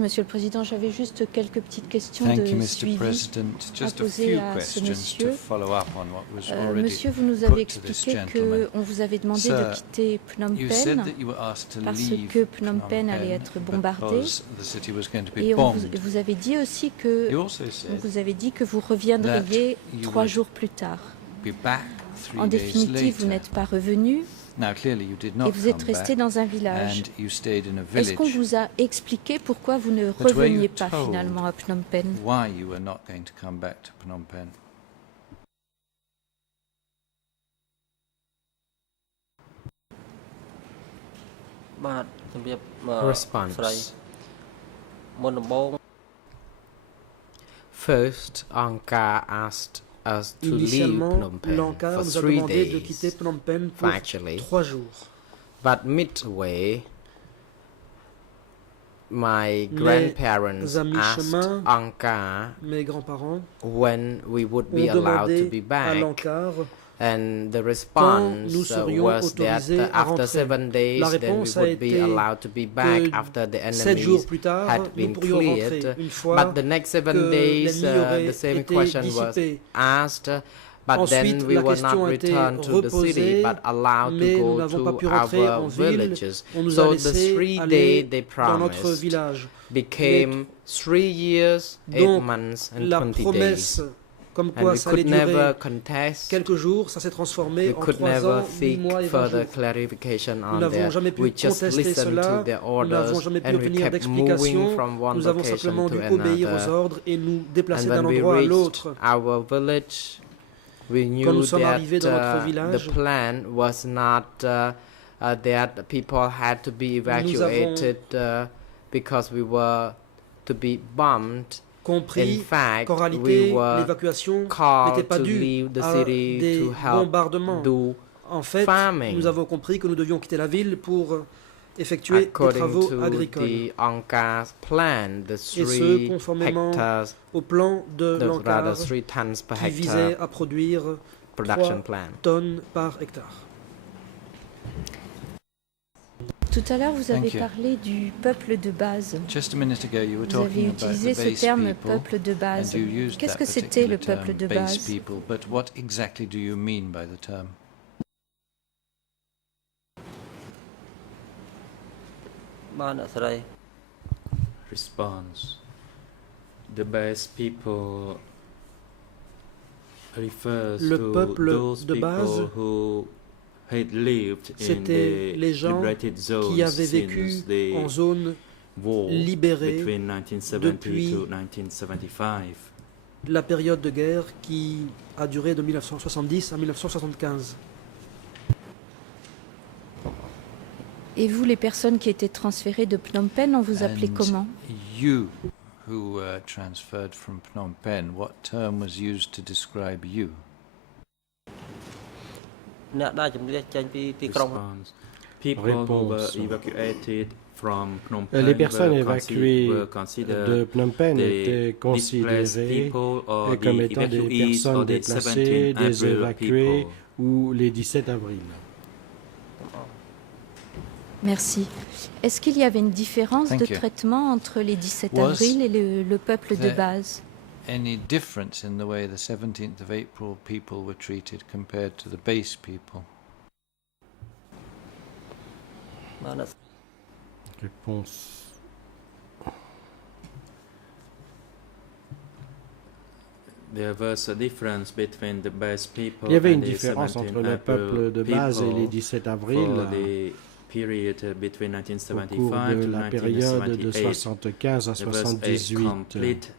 Monsieur le Président. J'avais juste quelques petites questions Thank de you, Mr. suivi President. à Just a poser few à ce questions to monsieur. follow up on what was already Monsieur, vous nous avez put to this expliqué gentleman. qu'on vous avait demandé Sir, de quitter Phnom You said Penh that you were asked to parce leave que Phnom Penh allait Penh être bombardé. because the city was going to be Et bombed. vous avez dit aussi que You also said vous avez dit que vous reviendriez that you 3 would jours plus tard. be back 3 En days définitive, vous later. n'êtes pas revenu Now, clearly, you did et not vous êtes come resté back, dans un village. and you stayed in a Est-ce qu'on village. vous a expliqué pourquoi vous ne But were you reveniez pas told finalement à Phnom Penh? Why you were not going to come back to Phnom Penh? Response. First, Angkar asked us to leave Initialement, Phnom Penh l'ANCAR for nous a 3 demandé de days, quitter Phnom Penh pour factually. 3 jours. But midway, my Les grandparents amis asked chemin, Angkar mes grands-parents, when we would ont be allowed to demandé be à back, l'Ankar and the quand nous response serions was that autorisés à after rentrer. 7 days, La then we réponse a would be été allowed to be back que after the 7 jours enemies plus tard, had nous been pourrions rentrer. cleared. Une fois But the next 7 que days, l'ennemi aurait the same été question was dissipé. asked. But Ensuite, then we la were question not a été returned to the city, reposée, but allowed mais to nous go n'avons pas pu to rentrer en our ville. villages. On nous a So the laissé 3 aller days they dans notre promised village. became 3 years, 8 Donc, months, and la 20 days. promesse, comme And quoi we ça allait could durer never contest. quelques jours, ça s'est transformé We en could 3 never ans, 8 seek mois et 20 further jours. clarification Nous on n'avons that. jamais pu We just contester listened cela, to their nous n'avons orders jamais pu and we obtenir kept moving d'explications, from one nous avons location simplement to dû obéir aux another. ordres et nous déplacer And d'un when we endroit à reached l'autre. our village, we Quand knew nous sommes that arrivés dans notre village, the plan was not that people had to be evacuated because we were to be bombed. In compris fact, qu'en we réalité, were l'évacuation called n'était pas to due leave the à city des to help bombardements. do En fait, farming. nous avons compris que nous devions quitter la ville pour effectuer des according travaux to agricoles. the Ankar's plan, the Et ce, 3 conformément hectares, au plan de the l'Ankar rather 3 tons per qui visait hectare à produire production 3 plan. tonnes par hectare. Tout à l'heure, vous avez Thank you. parlé du peuple de base. Just a minute ago, you were Vous avez talking about utilisé the ce base terme people, peuple de base. and you used Qu'est-ce that que c'était le particular peuple de term, base base? people. But what exactly do you mean by the term? Response. The base people refers Le to peuple those de base, people who had lived in c'était the les gens liberated zones qui avaient vécu since the en zone war libérée between 1970 depuis to 1975. la période de guerre qui a duré de 1970 à 1975. Et vous, les personnes qui étaient transférées de Phnom Penh, on vous appelait And comment? you, who were transferred from Phnom Penh, what term was used to describe you? Response. People who were Réponse. evacuated from Phnom Penh Les personnes were évacuées were considered de Phnom Penh the étaient displaced considérées people or comme the étant des evacuees personnes or the déplacées, 17 des April évacués people. ou les 17 avril. Merci. Est-ce qu'il y avait une différence Thank de you. traitement entre les 17 Was avril et le peuple de there- base? Any difference in the way the 17th of April people were treated compared to the base people? Réponse. There was a difference between the base people Il y avait and une the différence 17 entre le peuple de base et les people 17 for avril the period between au cours 1975 de to la période de 1978. 75 à There was a 78. complete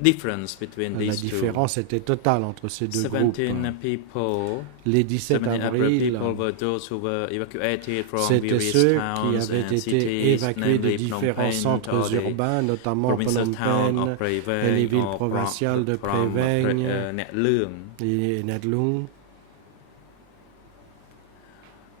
difference between La these two. différence était totale entre ces deux groupes. 17 people, Les 17 17 April avril, people were those who were evacuated from c'était various ceux qui towns avaient and été cities, évacués de namely Phnom différents Penh centres or the urbains, notamment provincial Phnom town of Penh Prey et les Veng villes or provinciales de from Prey Veng Net Luang. et Nhat Lung.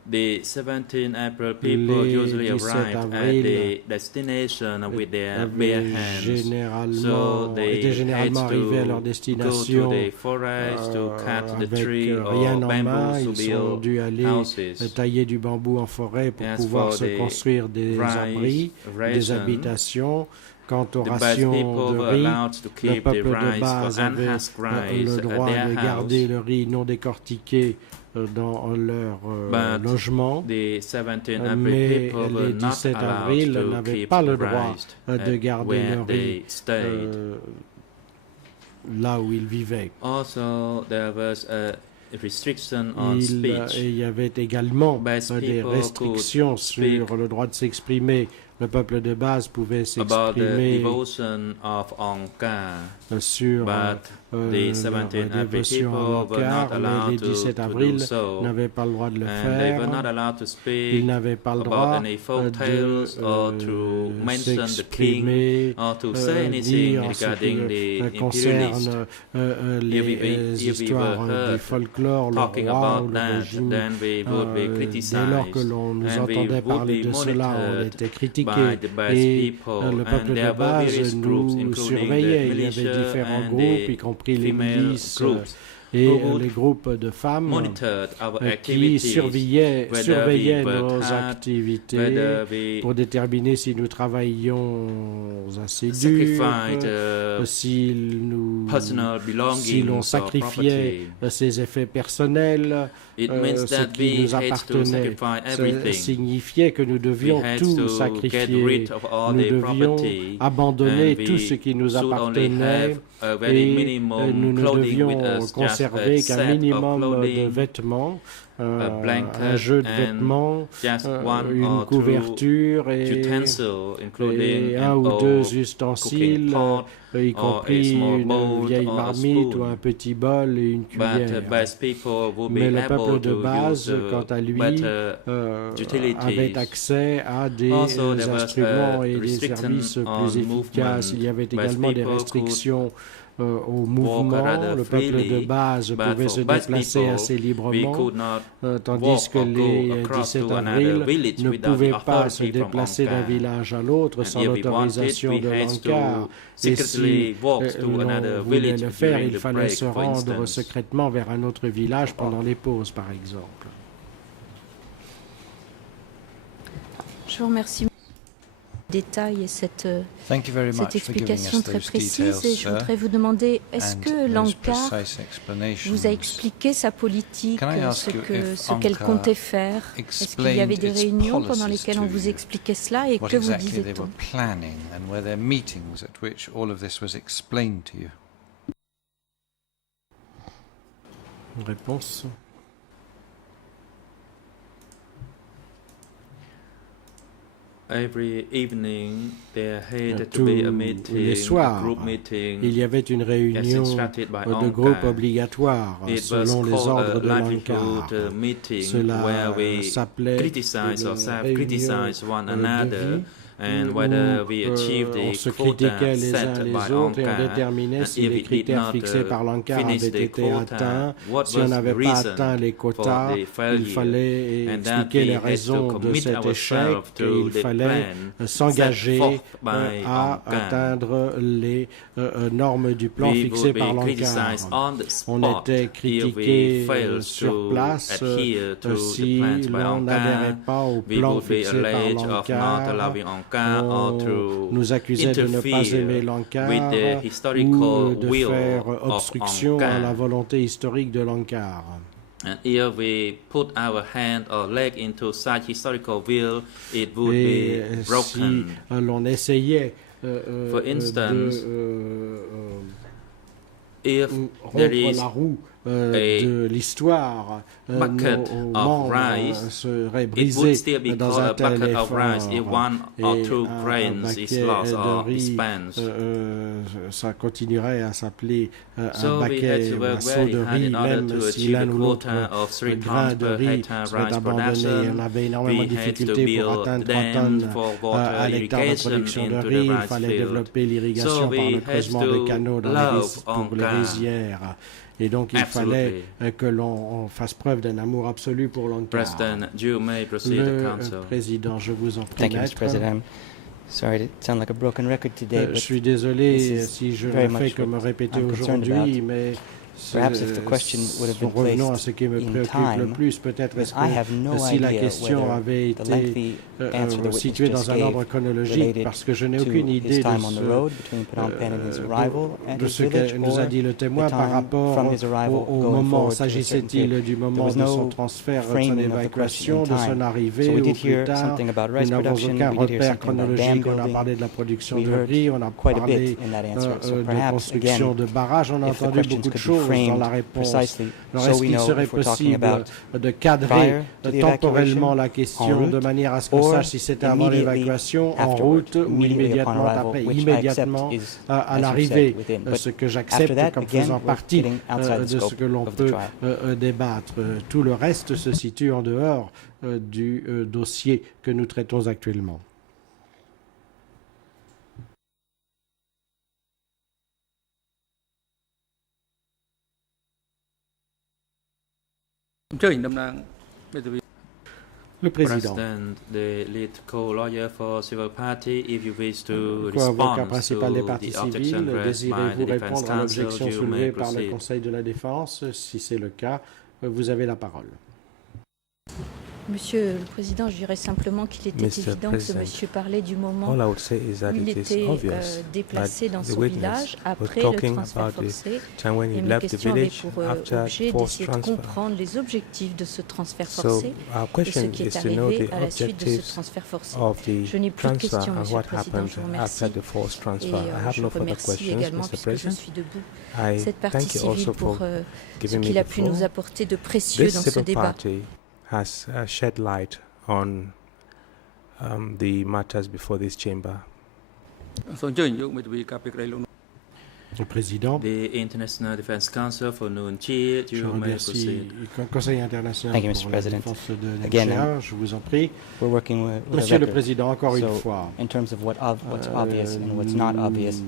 The 17 April people Les usually 17 arrived at avril the destination with their bare avaient hands. So they étaient généralement had arrivés à leur to go destination to the forest to cut the avec tree rien or en main. bamboos to Ils sont build dû aller houses. tailler du bambou en forêt pour As pouvoir for se the construire des abris, des ration, habitations. Quant aux the base rations people de were riz, allowed to le keep the peuple de rice base or avait unhusked rice le droit at their de house. garder le riz non décortiqué dans leur But logement, the 17 April mais people were les not 17 allowed avril to n'avaient keep pas the le droit rice de garder where le riz they stayed. là où ils vivaient. Also, there was a restriction on speech. Il y avait également Base des people restrictions could speak sur le droit de s'exprimer. Le peuple de base pouvait about the s'exprimer devotion of Angkar, sur but the 17 leur April dévotion à people were Angkar, not mais allowed les 17 to avril do so, n'avaient pas le droit de le and they were not faire. allowed to Ils speak n'avaient pas le about droit any folk tales or to de mention the s'exprimer, king or to say anything dire ce regarding qui the concerne imperialist. les histoires du folklore, le Talking roi ou about le that, régime. then we would be Dès lors que criticized l'on nous and we entendait would parler be de cela, on monitored était critiqué impliqués. Et le peuple de base nous surveillait. Il y avait différents groupes, y compris les milices et les groupes de femmes qui surveillaient nos activités pour déterminer si nous travaillions assez dur, si l'on sacrifiait ses effets personnels, ce qui nous appartenait. Ça signifiait que nous devions tout sacrifier, nous devions abandonner tout ce qui nous appartenait et nous ne devions conserver qu'un minimum de vêtements, un jeu de vêtements, une couverture et un ou deux ustensiles, y compris une vieille marmite ou un petit bol et une cuillère. Mais le peuple de base, quant à lui, avait accès à des instruments et des services plus efficaces. Il y avait également des restrictions au mouvement. Le peuple de base pouvait se déplacer assez librement, tandis que les 17 avril ne pouvaient pas se déplacer d'un village à l'autre sans l'autorisation de l'ANCAR. Et si l'on voulait le faire, il fallait se rendre secrètement vers un autre village pendant les pauses, par exemple. Je vous remercie. Détail et cette explication très précise. Et je voudrais vous demander, est-ce que l'ANCAR vous a expliqué sa politique, ce qu'elle comptait faire? Est-ce qu'il y avait des réunions pendant lesquelles on vous expliquait cela et que vous disait-on? Réponse. Tous les soirs, il y avait une réunion de groupe obligatoire selon les ordres de l'ANCAR. Cela s'appelait on se critiquait les uns les autres et on déterminait si les critères fixés par l'ANCAR avaient été atteints. Si on n'avait pas atteint les quotas, il fallait expliquer les raisons de cet échec et il fallait s'engager à atteindre les normes du plan fixé par l'ANCAR. On était critiqué sur place si l'on n'adhérait pas au plan fixé par l'ANCAR. On nous accusait de ne pas aimer l'ANCAR ou de faire obstruction à la volonté historique de l'ANCAR. Et si l'on essayait rompre la roue de l'histoire, nos membres seraient brisés dans un tel effort et un baquet de riz, ça continuerait à s'appeler un baquet ou un seau de riz, même si l'un ou l'autre grain de riz serait abandonné. On avait énormément de difficultés pour atteindre 3 tonnes à l'hectare de production de riz. Il fallait développer l'irrigation par le creusement de canaux pour les rizières. Et donc, il fallait que l'on fasse preuve d'un amour absolu pour l'ANCAR. Le président, je vous en prie, maître. Je suis désolé si je ne fais que me répéter aujourd'hui, mais revenons à ce qui me préoccupe le plus. Peut-être est-ce que si la question avait été située dans un ordre chronologique, parce que je n'ai aucune idée de ce que nous a dit le témoin par rapport au moment. S'agissait-il du moment de son transfert, de son évacuation, de son arrivée ou plus tard? Nous n'avons aucun repère chronologique. On a parlé de la production de riz, on a parlé de construction de barrages, on a entendu beaucoup de choses dans la réponse. Alors, est-ce qu'il serait possible de cadrer temporellement la question de manière à ce qu'on sache si c'était avant l'évacuation, en route ou immédiatement après? Immédiatement à l'arrivée, ce que j'accepte comme faisant partie de ce que l'on peut débattre. Tout le reste se situe en dehors du dossier que nous traitons actuellement. Le président. The lead co-lawyer for civil party, if you wish to Avocat respond principal des to parties the objection civiles, raised by désirez-vous the defense répondre à counsel, l'objection you may soulevée par le proceed. Conseil de la Défense? Si c'est le cas, vous avez la parole. Monsieur le Président, je dirais simplement qu'il était évident que ce monsieur parlait du moment où il était déplacé dans son village après le transfert forcé. Et ma question avait pour objet d'essayer de comprendre les objectifs de ce transfert forcé et ce qui est arrivé à la suite de ce transfert forcé. Je n'ai plus de questions, Monsieur le Président, je vous remercie. Et je remercie également, puisque je suis debout, cette partie civile pour ce qu'il a pu nous apporter de précieux dans ce débat. Has shed light on the matters before this chamber. Le président. The International Defense Council for Nuon Chea, Je you may remercie proceed. le Conseil international Thank you, pour Mr. la President. défense de Nuon Again, Chea. Je vous en prie. We're working with Monsieur a le record. Président, encore une So, fois, in terms of what's obvious and what's not obvious,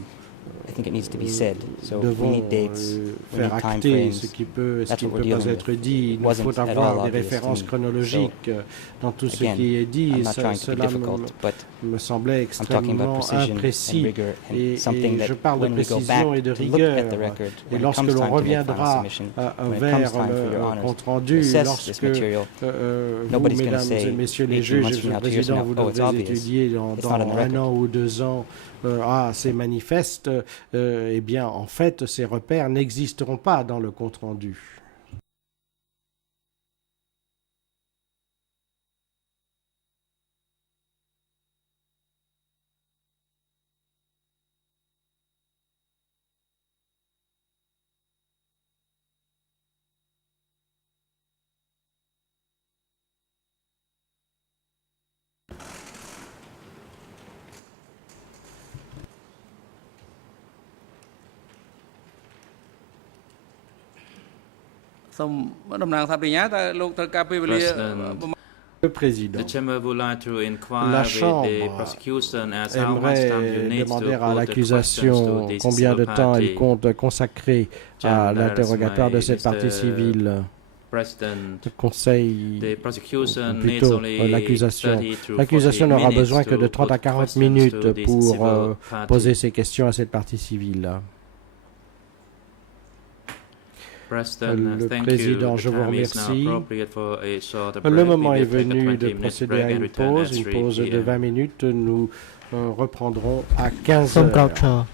I think it needs to be said. So we devons need dates, we faire need time acter frames. ce qui peut, ce That's qui ne what peut we're pas dealing être with. dit. Il nous Wasn't faut at avoir all des obvious to références me. chronologiques dans tout ce Again, qui est dit. I'm not trying to be Cela difficult, but me semblait I'm talking about extrêmement precision imprécis. and rigor Et and something je that parle de when we go précision back et de to look at the rigueur. record, Et when it lorsque comes l'on time to make final reviendra submission, when it vers comes time for your le honors compte-rendu, to assess lorsque this material, vous, nobody's gonna mesdames say et messieurs les 18 juges, months Monsieur from le now, 2 years Président, from vous now, oh, it's devrez obvious. étudier dans It's not on the un record. an ou 2 ans. C'est manifeste. Eh bien, en fait, ces repères n'existeront pas dans le compte-rendu. Le président. The chamber would like to inquire La with Chambre the prosecution as how much time you aimerait need demander to à put the l'accusation questions to this combien de civil temps elle party. compte consacrer à l'interrogatoire de cette partie civile. President, Le Conseil, the prosecution ou needs plutôt only l'accusation. 30 to L'accusation 40 n'aura minutes besoin que de to 30 à put 40 questions minutes to this pour civil party. poser ses questions à cette partie civile. President, thank Président, you. je The vous time is now remercie. appropriate for a short Le break. moment We est will take a venu 20 de minutes procéder break à and une return at pause 3 de 20 p.m. minutes. Nous reprendrons à 15 heures.